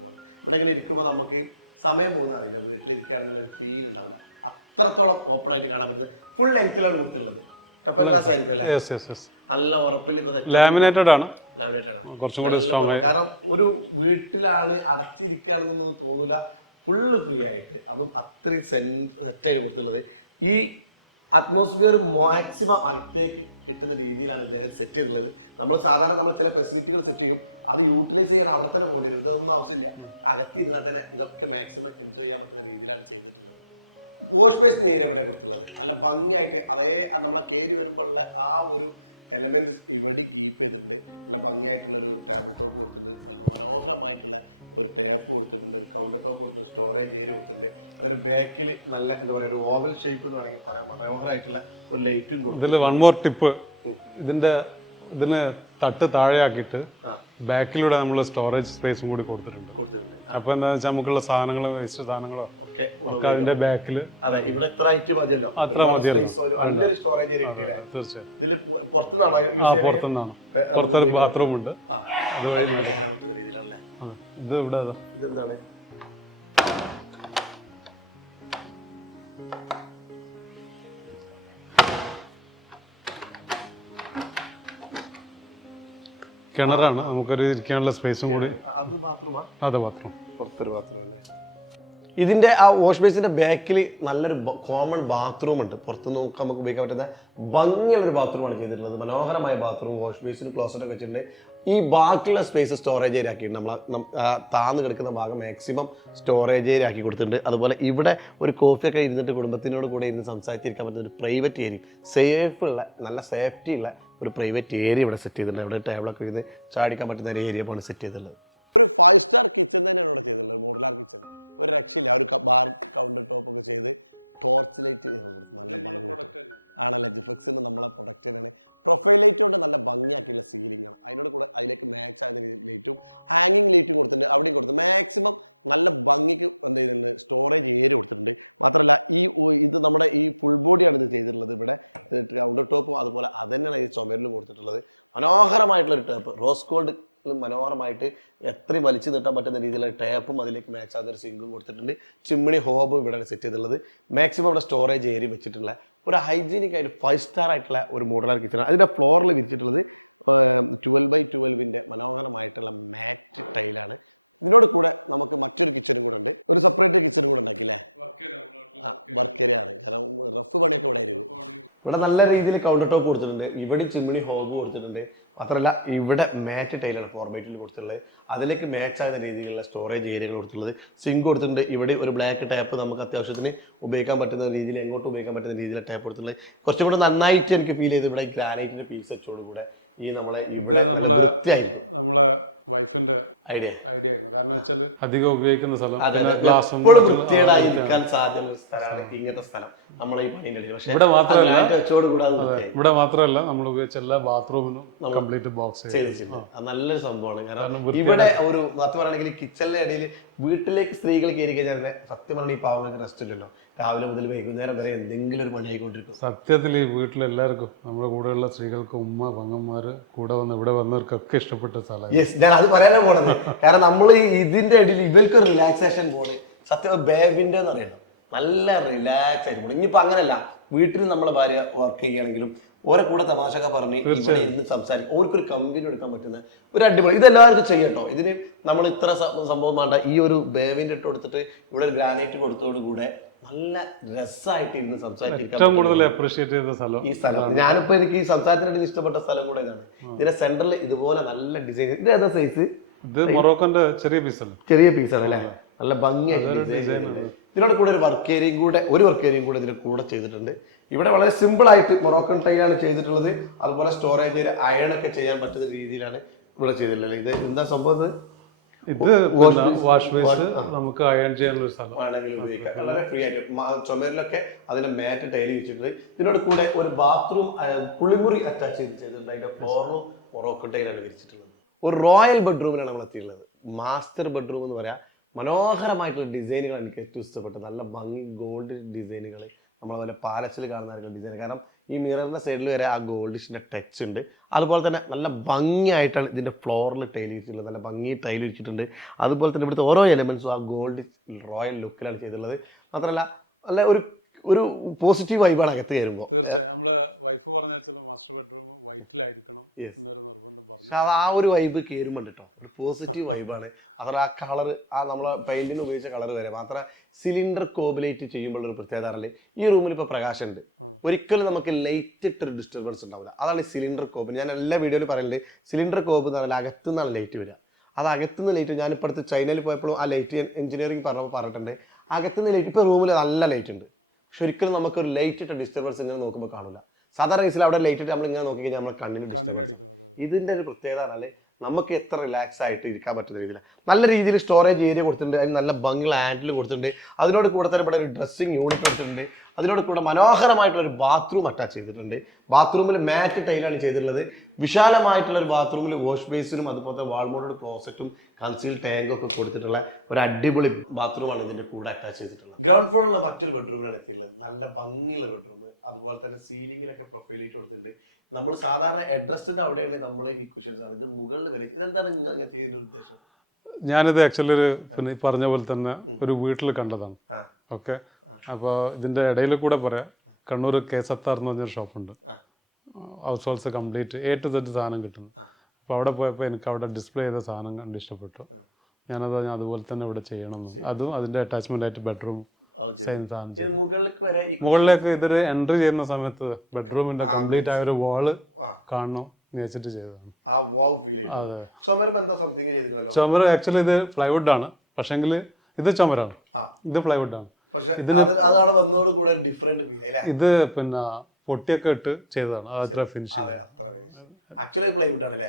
അല്ലെങ്കിൽ ഇരിക്കുമ്പോൾ നമുക്ക് സമയം പോകുന്ന അറിയില്ല. വീട്ടിലിരിക്കാനുള്ള ഒരു ഫീൽ ഉണ്ടാവും. അത്രത്തോളം ഓപ്പൺ ആയിട്ട് കാണാൻ പറ്റും. ഫുൾ യെസ് യെസ് നല്ല ഉറപ്പിൽ ലാമിനേറ്റഡ് ആണ്. കുറച്ചും കൂടി സ്ട്രോങ് ആയി. കാരണം ഒരു വീട്ടിലാണ് അടച്ചിരിക്കാനൊന്നും തോന്നില്ല ഫുള്ള് ഫ്രീ ആയിട്ട്. അതും അത്രയും സെറ്റായി കൊടുത്തുള്ളത് ഈ അറ്റ്മോസ്ഫിയർ മാക്സിമം അടുത്തേക്ക് കിട്ടുന്ന രീതിയിലാണ് സെറ്റ് ചെയ്തിട്ടുള്ളത്. നമ്മൾ സാധാരണ നമ്മൾ ചില ഫെസിലിറ്റികൾ സെറ്റ് ചെയ്യും. അത് യൂട്ടിലൈസ് ചെയ്യാൻ അവിടെ തന്നെ പോയി ഇതൊന്നും ആവശ്യമില്ല. അകത്ത് ഇരുന്നാൽ തന്നെ ഇതൊക്കെ മാക്സിമം എൻജോയ് ചെയ്യാൻ പറ്റുന്ന രീതിയിലാണ് സ്പേസ്. നല്ല ഭംഗിയായിട്ട് അതേ ആ ഒരു ഇവിടെ ബാക്കിൽ നല്ല എന്താ പറയുക ഒരു ഓവൽ ഷേപ്പ് എന്ന് വേണമെങ്കിൽ പറയാം. മനോഹരമായിട്ടുള്ള ഒരു ലൈറ്റും ഇതിൽ വൺ മോർ ടിപ്പ് ഇതിന്റെ ഇതിന് തട്ട് താഴെയാക്കിയിട്ട് ബാക്കിലൂടെ നമ്മൾ സ്റ്റോറേജ് സ്പേസും കൂടി കൊടുത്തിട്ടുണ്ട്. അപ്പൊ എന്താ വെച്ചാൽ നമുക്കുള്ള സാധനങ്ങളോ വേസ്റ്റ് സാധനങ്ങളോ ഒക്കെ അതിന്റെ ബാക്കിൽ അത്ര മതിയല്ലോ. തീർച്ചയായും. ആ പുറത്തുനിന്നാണ്. പുറത്തൊരു ബാത്റൂം ഉണ്ട്. അതുവഴി ഇത് ഇവിടെ അതാ. കിണറാണ്. നമുക്കൊരു ഇരിക്കാനുള്ള സ്പേസും കൂടി. അത് ബാത്റൂം. പുറത്തൊരു ബാത്റൂം ഇതിന്റെ ആ വാഷ് ബേസിന്റെ ബാക്കിൽ നല്ലൊരു കോമൺ ബാത്റൂം ഉണ്ട്. പുറത്ത് നോക്കാൻ നമുക്ക് ഉപയോഗിക്കാൻ പറ്റുന്ന ഭംഗിയുള്ള ഒരു ബാത്റൂമാണ് ചെയ്തിട്ടുള്ളത്. മനോഹരമായ ബാത്റൂം വാഷ് ബേസിന് ക്ലോസറ്റ് ഒക്കെ വെച്ചിട്ടുണ്ട്. ഈ ബാക്കിയുള്ള സ്പേസ് സ്റ്റോറേജ് ഏരിയ ആക്കിയിട്ടുണ്ട് നമ്മൾ താന്ന് കിടക്കുന്ന ഭാഗം മാക്സിമം സ്റ്റോറേജ് ഏരിയ ആക്കി കൊടുത്തിട്ടുണ്ട്. അതുപോലെ ഇവിടെ ഒരു കോഫിയൊക്കെ ഇരുന്നിട്ട് കുടുംബത്തിനോട് കൂടെ ഇരുന്ന് സംസാരിച്ചിരിക്കാൻ പറ്റുന്ന ഒരു പ്രൈവറ്റ് ഏരിയ സേഫ് ഉള്ള നല്ല സേഫ്റ്റി ഉള്ള ഒരു പ്രൈവറ്റ് ഏരിയ ഇവിടെ സെറ്റ് ചെയ്തിട്ടുണ്ട്. ഇവിടെ ടേബിളൊക്കെ ഇരുന്ന് ചാടിക്കാൻ പറ്റുന്ന ഒരു ഏരിയ പോലെ സെറ്റ് ചെയ്തിട്ടുള്ളത്. ഇവിടെ നല്ല രീതിയിൽ കൗണ്ടർ ടോപ്പ് കൊടുത്തിട്ടുണ്ട്. ഇവിടെ ചിമ്മിണി ഹോബ് കൊടുത്തിട്ടുണ്ട്. മാത്രമല്ല ഇവിടെ മാറ്റ് ടൈലാണ് ഫോർമേറ്റിൽ കൊടുത്തിട്ടുള്ളത്. അതിലേക്ക് മാച്ച് ആകുന്ന രീതിയിലുള്ള സ്റ്റോറേജ് ഏരിയകൾ കൊടുത്തിട്ടുള്ളത്. സിങ്ക് കൊടുത്തിട്ടുണ്ട്. ഇവിടെ ഒരു ബ്ലാക്ക് ടാപ്പ് നമുക്ക് അത്യാവശ്യത്തിന് ഉപയോഗിക്കാൻ പറ്റുന്ന രീതിയിൽ എങ്ങോട്ട് ഉപയോഗിക്കാൻ പറ്റുന്ന രീതിയിൽ ടാപ്പ് കൊടുത്തിട്ടുള്ളത്. കുറച്ചും കൂടെ നന്നായിട്ട് എനിക്ക് ഫീൽ ചെയ്ത് ഇവിടെ ഗ്രാനൈറ്റിന്റെ പീസ് വെച്ചോടുകൂടെ ഈ നമ്മളെ ഇവിടെ നല്ല വൃത്തിയായിരിക്കും. ഐഡിയ അധികം ഉപയോഗിക്കുന്ന സ്ഥലം. എപ്പോഴും വൃത്തികേടായി നിൽക്കാൻ സാധ്യതയുള്ള സ്ഥലമാണ് ഇങ്ങനത്തെ സ്ഥലം. നമ്മളെ ഈ ഇടയിൽ. പക്ഷേ ഇവിടെ മാത്രമല്ല ഇവിടെ മാത്രമല്ല നമ്മൾ ഉപയോഗിച്ച എല്ലാ ബാത്റൂമിനും കംപ്ലീറ്റ് ബോക്സ് ചെയ്തിട്ടുണ്ട്. നല്ലൊരു സംഭവമാണ്. കാരണം ഇവിടെ ഒരു സത്യം പറയുകയാണെങ്കിൽ കിച്ചണിന്റെ ഇടയിൽ വീട്ടിലേക്ക് സ്ത്രീകൾ കയറി കഴിഞ്ഞാൽ സത്യം പറഞ്ഞാൽ ഈ പാവങ്ങൾക്ക് റെസ്റ്റ് ഇല്ലല്ലോ. രാവിലെ മുതൽ വൈകുന്നേരം വരെ എന്തെങ്കിലും ഒരു പണിയായിക്കൊണ്ടിരിക്കും. സത്യത്തിൽ ഈ വീട്ടിലെല്ലാവർക്കും നമ്മുടെ കൂടെയുള്ള സ്ത്രീകൾക്ക് ഉമ്മ പങ്ങന്മാർ കൂടെ വന്ന് ഇവിടെ വന്നവർക്കൊക്കെ ഇഷ്ടപ്പെട്ട സ്ഥലം. യെസ് ഞാൻ അത് പറയാനാ പോണത്. കാരണം നമ്മൾ ഇതിന്റെ ഇടയിൽ ഇവർക്ക് റിലാക്സേഷൻ പോലെ സത്യം ബേബിന്റെ എന്ന് പറയണം നല്ല റിലാക്സ് ആയിട്ട് പോണം ഇനിയിപ്പോ അങ്ങനല്ല. വീട്ടിൽ നമ്മളെ ഭാര്യ വർക്ക് ചെയ്യുകയാണെങ്കിലും ഓരോ കൂടെ തമാശക പറഞ്ഞ് ഇവിടെ ഇരുന്ന് സംസാരിക്കും. ഓർക്കൊരു കമ്പനി എടുക്കാൻ പറ്റുന്ന ഒരു അടിപൊളി ഇതെല്ലാവർക്കും ചെയ്യട്ടോ ഇതിന് നമ്മൾ ഇത്ര സംഭവം വേണ്ട. ഈ ഒരു ബേവിന്റെ ഇട്ട് കൊടുത്തിട്ട് ഇവിടെ ഒരു ഗ്രാനൈറ്റ് കൊടുത്തോടുകൂടെ നല്ല രസമായിട്ട് ഇരുന്ന് സ്ഥലം ഈ സ്ഥലം. ഞാനിപ്പോ എനിക്ക് ഈ സംസാരത്തിനായിട്ട് ഇഷ്ടപ്പെട്ട സ്ഥലം കൂടെ ഇതാണ്. ഇതിന്റെ സെന്ററിൽ ഇതുപോലെ നല്ല ഡിസൈൻ ഇത് ഏതാ സൈസ് ഇത് മൊറോക്കോന്റെ ചെറിയ പീസാണ് ചെറിയ പീസാണ് അല്ലേ നല്ല ഭംഗിയായിട്ട് ഡിസൈൻ ഇതിനോട് കൂടെ ഒരു വർക്ക് ഏരിയയും കൂടെ ഒരു വർക്ക് ഏരിയയും കൂടെ ഇതിന്റെ കൂടെ ചെയ്തിട്ടുണ്ട്. ഇവിടെ വളരെ സിമ്പിൾ ആയിട്ട് മൊറോക്കൻ ടൈ ആണ് ചെയ്തിട്ടുള്ളത്. അതുപോലെ സ്റ്റോറേജ് അയൺ ഒക്കെ ചെയ്യാൻ പറ്റുന്ന രീതിയിലാണ് ഇവിടെ ചെയ്തിട്ടുള്ളത്. ഇത് എന്താ സംഭവം ഇത്? വാഷ് ബേസ് നമുക്ക് അയൺ ചെയ്യാനുള്ള സ്ഥലം. ആണെങ്കിൽ ഉപയോഗിക്കാം. വളരെ ഫ്രീ ആയിട്ട്. ചുമരിലൊക്കെ അതിന്റെ മാറ്റ് ടൈൽ വെച്ചിട്ടുണ്ട്. ഇതിനോട് കൂടെ ഒരു ബാത്റൂം കുളിമുറി അറ്റാച്ച് ചെയ്ത് ചെയ്തിട്ടുണ്ട്. അതിന്റെ ഫ്ലോറും മൊറോക്കോ ടൈലാണ് വിരിച്ചിട്ടുള്ളത്. ഒരു റോയൽ ബെഡ്റൂമിലാണ് നമ്മൾ എത്തിയിട്ടുള്ളത്. മാസ്റ്റർ ബെഡ്റൂം എന്ന് പറയാം. മനോഹരമായിട്ടുള്ള ഡിസൈനുകൾ എനിക്ക് ഏറ്റവും ഇഷ്ടപ്പെട്ടു നല്ല ഭംഗി ഗോൾഡ് ഡിസൈനുകൾ നമ്മളതുപോലെ പാലസിൽ കാണുന്ന ഡിസൈൻ കാരണം ഈ മിററിന്റെ സൈഡിൽ വരെ ആ ഗോൾഡിഷിന്റെ ടച്ച് ഉണ്ട്. അതുപോലെ തന്നെ നല്ല ഭംഗിയായിട്ടാണ് ഇതിന്റെ ഫ്ലോറിൽ ടൈൽ വിരിച്ചിട്ടുള്ളത് നല്ല ഭംഗി ടൈൽ വിരിച്ചിട്ടുണ്ട് അതുപോലെ തന്നെ ഇവിടുത്തെ ഓരോ എലമെൻസും ആ ഗോൾഡ് റോയൽ ലുക്കിലാണ് ചെയ്തിട്ടുള്ളത്. മാത്രമല്ല നല്ല ഒരു ഒരു പോസിറ്റീവ് വൈബാണ് അകത്ത് കയറുമ്പോൾ യെസ് പക്ഷെ അത് ആ ഒരു വൈബ് കയറുമ്പോൾ കേട്ടോ ഒരു പോസിറ്റീവ് വൈബാണ് അത്ര ആ കളർ ആ നമ്മൾ പെയിന്റിന് ഉപയോഗിച്ച കളർ വരെ മാത്രം സിലിണ്ടർ കോബിലേറ്റ് ചെയ്യുമ്പോൾ ഒരു പ്രത്യേകത അറിയില്ലേ ഈ റൂമിൽ ഇപ്പോൾ പ്രകാശമുണ്ട്. ഒരിക്കലും നമുക്ക് ലൈറ്റ് ഇട്ടൊരു ഡിസ്റ്റർബൻസ് ഉണ്ടാവില്ല. അതാണ് ഈ സിലിണ്ടർ കോബ് ഞാൻ എല്ലാ വീഡിയോയിലും പറയുന്നത് സിലിണ്ടർ കോബ് എന്ന് പറഞ്ഞാൽ അകത്തു നിന്നാണ് ലൈറ്റ് വരിക. അത് അകത്തുനിന്ന് ലൈറ്റ് ഞാൻ അടുത്ത് ചൈനയിൽ പോയപ്പോഴും ആ ലൈറ്റ് എഞ്ചിനീയറിംഗ് പറഞ്ഞപ്പോൾ പറഞ്ഞിട്ടുണ്ട്. അകത്തുനിന്ന് ലൈറ്റ് ഇപ്പോൾ റൂമിൽ നല്ല ലൈറ്റ് ഉണ്ട്. പക്ഷെ ഒരിക്കലും നമുക്കൊരു ലൈറ്റ് ഇട്ട ഡിസ്റ്റർബൻസ് ഇങ്ങനെ നോക്കുമ്പോൾ കാണില്ല സാധാരണ കേസിൽ അവിടെ ലൈറ്റ് ഇട്ട് നമ്മൾ ഇങ്ങനെ നോക്കി കഴിഞ്ഞാൽ നമ്മുടെ കണ്ണിന് ഡിസ്റ്റർബൻസ് ആണ്. ഇതിന്റെ ഒരു പ്രത്യേകത പറഞ്ഞാൽ നമുക്ക് എത്ര റിലാക്സ് ആയിട്ട് ഇരിക്കാൻ പറ്റുന്ന രീതിയിൽ നല്ല രീതിയിൽ സ്റ്റോറേജ് ഏരിയ കൊടുത്തിട്ടുണ്ട്. അതിന് നല്ല ഭംഗിയുള്ള ഹാൻഡിൽ കൊടുത്തിട്ടുണ്ട്. അതിനോട് കൂടെ തന്നെ ഇവിടെ ഒരു ഡ്രസ്സിങ് യൂണിറ്റ് കൊടുത്തിട്ടുണ്ട് അതിനോട് കൂടെ മനോഹരമായിട്ടുള്ള ഒരു ബാത്റൂം അറ്റാച്ച് ചെയ്തിട്ടുണ്ട് ബാത്റൂമിൽ മാറ്റ് ടൈലാണ് ചെയ്തിട്ടുള്ളത്. വിശാലമായിട്ടുള്ള ഒരു ബാത്റൂമിൽ വാഷ് ബേസിനും അതുപോലെ വാൾമോഡോട് ക്ലോസറ്റും കൺസീൽ ടാങ്കും ഒക്കെ കൊടുത്തിട്ടുള്ള ഒരു അടിപൊളി ബാത്റൂമാണ് ഇതിന്റെ കൂടെ അറ്റാച്ച് ചെയ്തിട്ടുള്ളത്. ഗ്രൗണ്ട് ഫ്ലോറിലുള്ള മറ്റൊരു ബെഡ്റൂമിലാണ് എത്തിയിട്ടുള്ളത്. നല്ല ഭംഗിയുള്ള ബെഡ്റൂം അതുപോലെ തന്നെ സീലിംഗിലൊക്കെ പ്രൊഫൈൽ ചെയ്ത് കൊടുത്തിട്ടുണ്ട്. നമ്മൾ സാധാരണ അഡ്രസ്സിന്റെ അവിടെയല്ലേ നമ്മൾ ഈ ക്വസ്റ്റ്യൻസ് ആണ്. ഇത് മുകളിൽ വരെ ഇതെന്താണ് നിങ്ങൾ അങ്ങനെ ചെയ്യുന്ന ഉദ്ദേശം? ഞാനിത് ആക്ച്വലി ഒരു പിന്നെ ഈ പറഞ്ഞ പോലെ തന്നെ ഒരു വീട്ടിൽ കണ്ടതാണ്. ഓക്കെ. അപ്പോൾ ഇതിന്റെ ഇടയിൽ കൂടെ പറയാം. കണ്ണൂർ കെ സത്താർ എന്ന് പറഞ്ഞൊരു ഷോപ്പുണ്ട്. Households complete A to Z സാധനം കിട്ടുന്നു. അപ്പോൾ അവിടെ പോയപ്പോൾ എനിക്ക് അവിടെ ഡിസ്പ്ലേ ചെയ്ത സാധനം കണ്ട് ഇഷ്ടപ്പെട്ടു. ഞാനത് ഞാൻ അതുപോലെ തന്നെ ഇവിടെ ചെയ്യണമെന്ന്. അതും അതിന്റെ അറ്റാച്ച്മെന്റ് ആയിട്ട് ബെഡ്റൂം സെയിം സാധനം മുകളിലേക്ക് ഇതൊരു എൻട്രി ചെയ്യുന്ന സമയത്ത് ബെഡ്റൂമിന്റെ കംപ്ലീറ്റ് ആയ ഒരു വാൾ കാണണം വെച്ചിട്ട് ചെയ്തതാണ്. അതെ. ചുമര് ആക്ച്വലി ഇത് പ്ലൈവുഡ് ആണ്. പക്ഷെങ്കിൽ ഇത് ചുമരാണ്. ഇത് പ്ലൈവുഡ് ആണ്. ഇതിന് ഇത് പിന്നെ പൊട്ടിയൊക്കെ ഇട്ട് ചെയ്തതാണ്. അത് അത്ര ഫിനിഷിംഗ്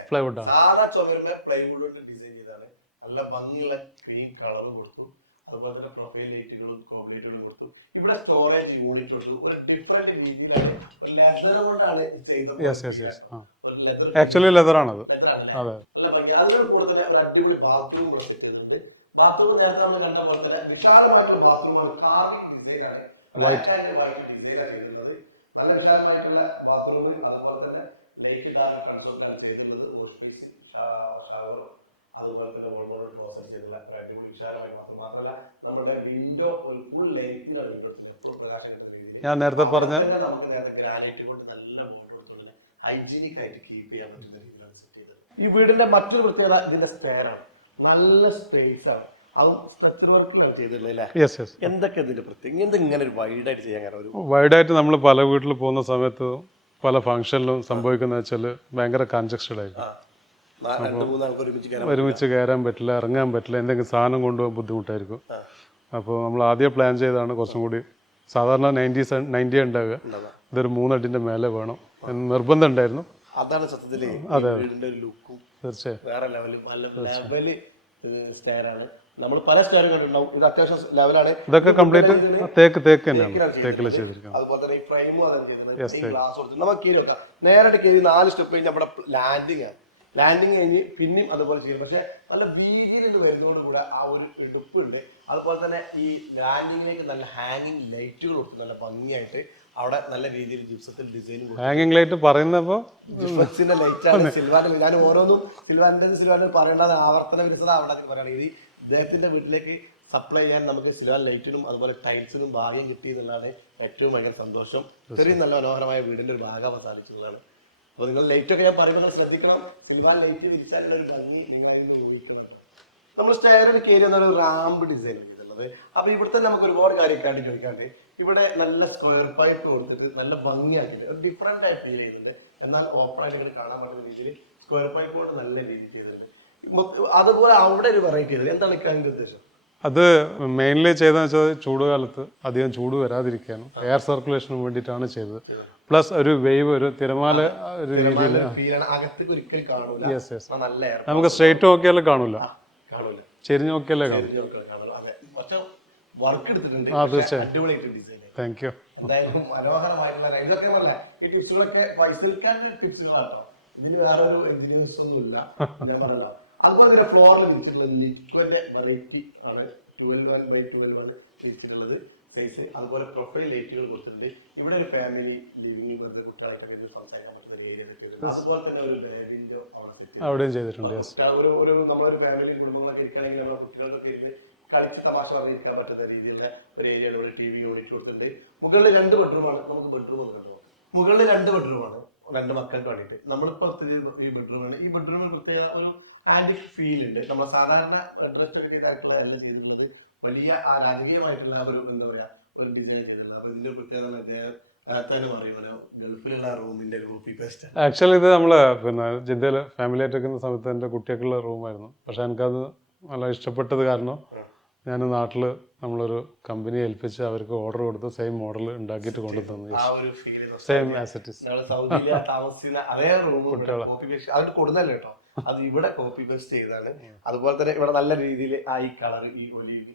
പ്ലൈവുഡ് ആണ്. സാധാ ചുമരിലെ പ്ലൈവുഡ് ഡിസൈൻ ചെയ്താണ് നല്ല ഭംഗിയുള്ള ക്രീം കളർ കൊടുത്തു. അതുപോലെ തന്നെ പ്രൊഫൈൽ ലൈറ്റുകളും കോബ്ലേറ്റുകളും കൊടുത്തു. ഇവിടെ സ്റ്റോറേജ് യൂണിറ്റ് കൊടുത്തു. ഒരു ഡിഫറെന്റ് രീതിയിലാണ് ലെതർ കൊണ്ടാണ് ചെയ്തത്. ആക്ച്വലി ലെതർ ഭംഗി അതിനോട് കൂടെ തന്നെ ഒരു അടിപൊളി ബാത്റൂം കൂടെ സെറ്റ് ചെയ്തിട്ടുണ്ട്. ബാത്റൂം നേരത്തെ നമ്മൾ കണ്ട പോലെ തന്നെ വിശാലമായിട്ടുള്ള ബാത്റൂമാണ് കാർവിംഗ് ഡിസൈൻ ആണ്. വൈറ്റ് വൈറ്റ് ഡിസൈൻ ആണ് ചെയ്തിട്ടുള്ളത്. നല്ല വിശാലമായിട്ടുള്ള ബാത്റൂം അതുപോലെ തന്നെ ലൈറ്റ് ഡാർക്ക് കൺസോൾട്ട് ആണ് ചെയ്തിട്ടുള്ളത് വാഷ് ബേസിൻ ഷവർ അതുപോലെ തന്നെ വോൾബോർഡ് ക്ലോസറ്റ് ചെയ്തിട്ടുള്ള ഒരു അടിപൊളി വിശാലമായി മാത്രം മാത്രമല്ല നമ്മുടെ വിൻഡോ ഒരു ഫുൾ ലെങ്ത് കണ്ടിട്ടുണ്ട്. എപ്പോഴും പ്രകാശം കിട്ടുന്ന രീതിയിൽ. ഞാൻ നേരത്തെ പറഞ്ഞ നമുക്ക് നേരത്തെ ഗ്രാനൈറ്റ് കൊണ്ട് നല്ല ബോർഡ് കൊടുത്തോണ്ട് ഹൈജീനിക് ആയിട്ട് കീപ്പ് ചെയ്യാൻ പറ്റുന്ന രീതിയിലാണ് സെറ്റ് ചെയ്തത്. ഈ വീടിന്റെ മറ്റൊരു പ്രത്യേകത ഇതിന്റെ സ്പെയർ ആണ്. നല്ല സ്പേസ് ആണ്. എന്തൊക്കെ ഇതിന്റെ പ്രത്യേകം ഇങ്ങനത്തെ ഇങ്ങനെ ഒരു വൈഡ് ആയിട്ട് ചെയ്യാൻ കാരണം ഒരു വൈഡായിട്ട് നമ്മൾ പല വീട്ടിൽ പോകുന്ന സമയത്ത് പല ഫംഗ്ഷനിലും സംഭവിക്കുന്ന വെച്ചാൽ ഭയങ്കര കൺജസ്റ്റഡ് ആയിരിക്കും. ഒരുമിച്ച് കയറാൻ പറ്റില്ല. ഇറങ്ങാൻ പറ്റില്ല എന്തെങ്കിലും സാധനം കൊണ്ടുപോകാൻ ബുദ്ധിമുട്ടായിരിക്കും. അപ്പോൾ നമ്മൾ ആദ്യം പ്ലാൻ ചെയ്തതാണ് കുറച്ചും കൂടി സാധാരണ നയന്റി നയന്റി ഉണ്ടാവുക. ഇതൊരു മൂന്നടിന്റെ മേലെ വേണം. എന്ന് നിർബന്ധം ഉണ്ടായിരുന്നു. അതാണ് സത്യത്തിൽ അതെ ലുക്കും തീർച്ചയായും. വേറെ ലെവൽ ലെവൽ സ്റ്റെയർ ആണ്. നമ്മൾ പല സ്റ്റെയറും കണ്ടിട്ടുണ്ടാവും. ഇത് അത്യാവശ്യം ലെവലാണ് ഇതൊക്കെ കംപ്ലീറ്റ് തേക്ക് തേക്ക് തേക്കിൽ ചെയ്തിരിക്കുന്നത്. അതുപോലെ തന്നെ ഈ ഫ്രെയിമും അതാണ് ചെയ്യുന്നത് ഗ്ലാസ് കൊടുത്ത് നമുക്ക് കീഴ് വെക്കാം നേരിട്ട് കീഴ് നാല് സ്റ്റെപ്പ് കഴിഞ്ഞാൽ അവിടെ ലാൻഡിങ് ആണ് ലാൻഡിങ് കഴിഞ്ഞ് പിന്നെയും അതുപോലെ ചെയ്യും പക്ഷെ നല്ല വീതിയിൽ നിന്ന് വരുന്നതോട് കൂടെ ആ ഒരു എടുപ്പുണ്ട്. അതുപോലെ തന്നെ ഈ ലാൻഡിങ്ങിലേക്ക് നല്ല ഹാങ്ങിങ് ലൈറ്റുകൾ ഒക്കെ നല്ല ഭംഗിയായിട്ട് അവിടെ നല്ല രീതിയിൽ ജിപ്സത്തിൽ ഡിസൈൻ ഹാങ്ങിങ് ലൈറ്റ് പറയുന്നപ്പോ ജിപ്സിന്റെ ലൈറ്റ് ആണ്. സിൽവാന്റെ ഞാൻ ഓരോന്നും സിൽവാന്റെ സിൽവാന്റെ പറയേണ്ടത് ആവർത്തന വിരസത അവിടെ പറയുകയാണ് ഇത് ഇദ്ദേഹത്തിന്റെ വീട്ടിലേക്ക് സപ്ലൈ ചെയ്യാൻ നമുക്ക് സിൽവാൻ ലൈറ്റിനും അതുപോലെ ടൈൽസിനും ഭാഗ്യം കിട്ടി എന്നുള്ളതാണ് ഏറ്റവും ഭയങ്കര സന്തോഷം. ചെറിയ നല്ല മനോഹരമായ വീടിന്റെ ഒരു ഭാഗം സാധിച്ചതാണ് അപ്പൊ നിങ്ങൾ ലൈറ്റ് ഒക്കെ ഞാൻ പറയുമ്പോൾ ശ്രദ്ധിക്കണം. സിനിമ ലൈറ്റ് വിരിച്ചാലുള്ള ഒരു ഭംഗി നിങ്ങൾ നമ്മൾ സ്റ്റെയറിൽ കയറി വന്ന ഒരു റാമ്പ് ഡിസൈൻ ചെയ്തിട്ടുള്ളത് അപ്പൊ ഇവിടുത്തെ നമുക്ക് ഒരുപാട് കാര്യം കണ്ടി ചോദിക്കാണ്ട് ഇവിടെ നല്ല സ്ക്വയർ പൈപ്പ് കൊടുത്തിട്ട് നല്ല ഭംഗിയാക്കിയിട്ട് ഒരു ഡിഫറെന്റ് ആയിട്ട് ഫീൽ ചെയ്യുന്നുണ്ട്. എന്നാൽ ഓപ്പൺ ആയിട്ട് കാണാൻ പറ്റുന്ന രീതിയിൽ സ്ക്വയർ പൈപ്പ് കൊണ്ട് നല്ല രീതിയിൽ ചെയ്തിട്ടുണ്ട്. അതുപോലെ അവിടെ ഒരു വെറൈറ്റി ചെയ്തത് എന്താണ് അതിന്റെ ഉദ്ദേശം? അത് മെയിൻലി ചെയ്തതെന്ന് വെച്ചാൽ ചൂടുകാലത്ത് അധികം ചൂട് വരാതിരിക്കാനും എയർ സർക്കുലേഷനും വേണ്ടിയിട്ടാണ് ചെയ്തത്. പ്ലസ് ഒരു വേവ് ഒരു തിരമാല ഒരു രീതിയിൽ. യെസ് യെസ് നമുക്ക് സ്ട്രേറ്റ് നോക്കിയാലും കാണൂല. ചെരിഞ്ഞ് നോക്കിയാലേ കാണും. ആ, തീർച്ചയായും. താങ്ക് യു അതുപോലെ തന്നെ ഫ്ലോറിൽ വെറൈറ്റി ആണ്. ആണ് അതുപോലെ പ്രൊഫൈൽ ലൈറ്റുകൾ കൊടുത്തിട്ടുണ്ട്. ഇവിടെ ഒരു ഫാമിലി ലിവിംഗ് വെറുതെ കുട്ടികളൊക്കെ ഇത് സംസാരിക്കാൻ പറ്റുന്ന ഒരു ഏരിയ അതുപോലെ തന്നെ ഒരു ബാബിന്റെ അവിടെയും ചെയ്തിട്ടുണ്ട്. ഒരു ഒരു നമ്മളൊരു ഫാമിലി കുടുംബങ്ങളൊക്കെ ഇരിക്കുകയാണെങ്കിൽ നമ്മുടെ കുട്ടികൾക്കൊക്കെ ഇരുന്ന് കളിച്ച് തമാശ പറഞ്ഞിരിക്കാൻ പറ്റുന്ന രീതിയിലുള്ള ഒരു ഏരിയ ഒരു ടി വി ഓടിച്ചു കൊടുത്തിട്ടുണ്ട്. മുകളിൽ രണ്ട് ബെഡ്റൂമാണ് നമുക്ക് ബെഡ്റൂം ഒന്ന് കണ്ടു മുകളിൽ രണ്ട് ബെഡ്റൂമാണ് രണ്ട് മക്കൾക്ക് വേണ്ടിയിട്ട്. നമ്മളിപ്പോൾ ഈ ബെഡ്റൂമാണ് ഈ ബെഡ്റൂമിൽ പ്രത്യേക ഒരു ആന്റിക് ഫീൽ ഉണ്ട്. നമ്മൾ സാധാരണ ഡ്രസ് ആയിട്ടുള്ള എല്ലാം ചെയ്തിട്ടുള്ളത്. വലിയ ആ രാജകീയമായിട്ടുള്ള ഒരു എന്താ പറയാ ഒരു ഡിസൈൻ ചെയ്തിട്ടുള്ളത്. അപ്പൊ ഇതിന്റെ പ്രത്യേകത അദ്ദേഹം ആക്ച്വലി ഇത് നമ്മൾ പിന്നെ ജിദ്ദയിൽ ഫാമിലി ആയിട്ട് നിൽക്കുന്ന സമയത്ത് എന്റെ കുട്ടിയൊക്കെയുള്ള റൂമായിരുന്നു. പക്ഷെ എനിക്കത് നല്ല ഇഷ്ടപ്പെട്ടത് കാരണം ഞാൻ നാട്ടിൽ നമ്മളൊരു കമ്പനി ഏൽപ്പിച്ച് അവർക്ക് ഓർഡർ കൊടുത്ത് സെയിം മോഡൽ ഉണ്ടാക്കിയിട്ട് കൊണ്ടു തന്നു. സെയിം ആസ് ഇറ്റ് ഇസ് ഞങ്ങൾ സൗദിയിലെ താമസിക്കുന്ന അതേ റൂം കോപ്പി പേസ്റ്റ് അത് കൊടുന്നല്ല കേട്ടോ. അത് ഇവിടെ കോപ്പി പേസ്റ്റ് ചെയ്താണ്. അതുപോലെ തന്നെ ഇവിടെ നല്ല രീതിയിൽ ആ ഈ കളർ ഈ ഒലിവ്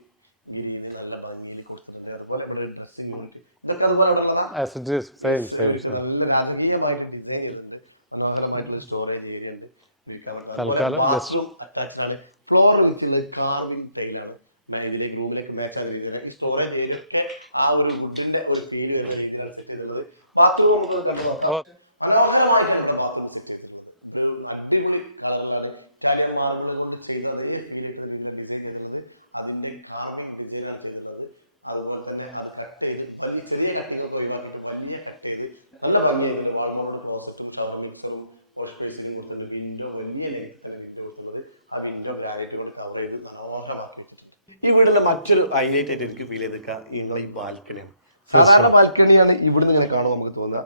ഗ്രീന് നല്ല ഭംഗിയിൽ കൊടുത്തിട്ടുണ്ട്. അതുപോലെ ഇവിടെ ഡ്രസ്സിംഗ് യൂണിറ്റ് ഇതൊക്കെ അതുപോലെ ഇവിടെ ഉള്ളതാ as it is same same നല്ല രാജകീയമായിട്ട് ഡിസൈൻ ചെയ്തിട്ടുണ്ട്. മനോഹരമായിട്ടുള്ള സ്റ്റോറേജ് ഏരിയ ഉണ്ട്. ബാത്റൂം അറ്റാച്ച്ഡ് ആണ്. ഫ്ലോർ വെച്ചുള്ള കാർവിംഗ് ടൈലാണ് ഇതിലേക്ക് റൂമിലേക്ക് മാച്ച് ആകുന്ന രീതിയിലാണ് ഈ സ്റ്റോറേജ് ഏരിയ ഒക്കെ ആ ഒരു വുഡിന്റെ ഒരു ഫീൽ വരുന്ന രീതിയിലാണ് സെറ്റ് ചെയ്തിട്ടുള്ളത്. ബാത്റൂം നമുക്ക് കണ്ടു മനോഹരമായിട്ടാണ് ഇവിടെ ബാത്റൂം സെറ്റ് ചെയ്തിട്ടുള്ളത്. ഒരു അടിപൊളി കളറിലാണ് കരിയർ മാർബിൾ കൊണ്ട് ചെയ്യുന്നത് ഫീൽ ഡിസൈൻ ചെയ്തിട്ടുള്ളത്. അതിന്റെ കാർവിംഗ് ഡിസൈനാണ് ചെയ്തിട്ടുള്ളത്. അതുപോലെ തന്നെ അത് കട്ട് ചെയ്ത് വലിയ ചെറിയ കട്ടികൾക്ക് ഒഴിവാക്കിയിട്ട് വലിയ കട്ട് ചെയ്ത് നല്ല ഭംഗിയായിട്ട് വാൾമോറുടെ ക്ലോസറ്റും ഷവർ മിക്സറും വാഷ് ബേസിനും കൊടുത്തിട്ടുണ്ട് വിൻഡോ വലിയ ലെങ്ത് തന്നെ വിൻഡോ കൊടുക്കുന്നത് ആ വിൻഡോ ഗ്രാനൈറ്റ് കൊണ്ട് കവർ ചെയ്ത് ആവാസമാക്കി ഈ വീടിന്റെ മറ്റൊരു ഹൈലൈറ്റ് ആയിട്ട് എനിക്ക് ഫീൽ ചെയ്തിരിക്കുക നിങ്ങളെ ഈ ബാൽക്കണിയാണ് സാധാരണ ബാൽക്കണിയാണ് ഇവിടുന്ന് ഇങ്ങനെ കാണുമ്പോൾ നമുക്ക് തോന്നുക.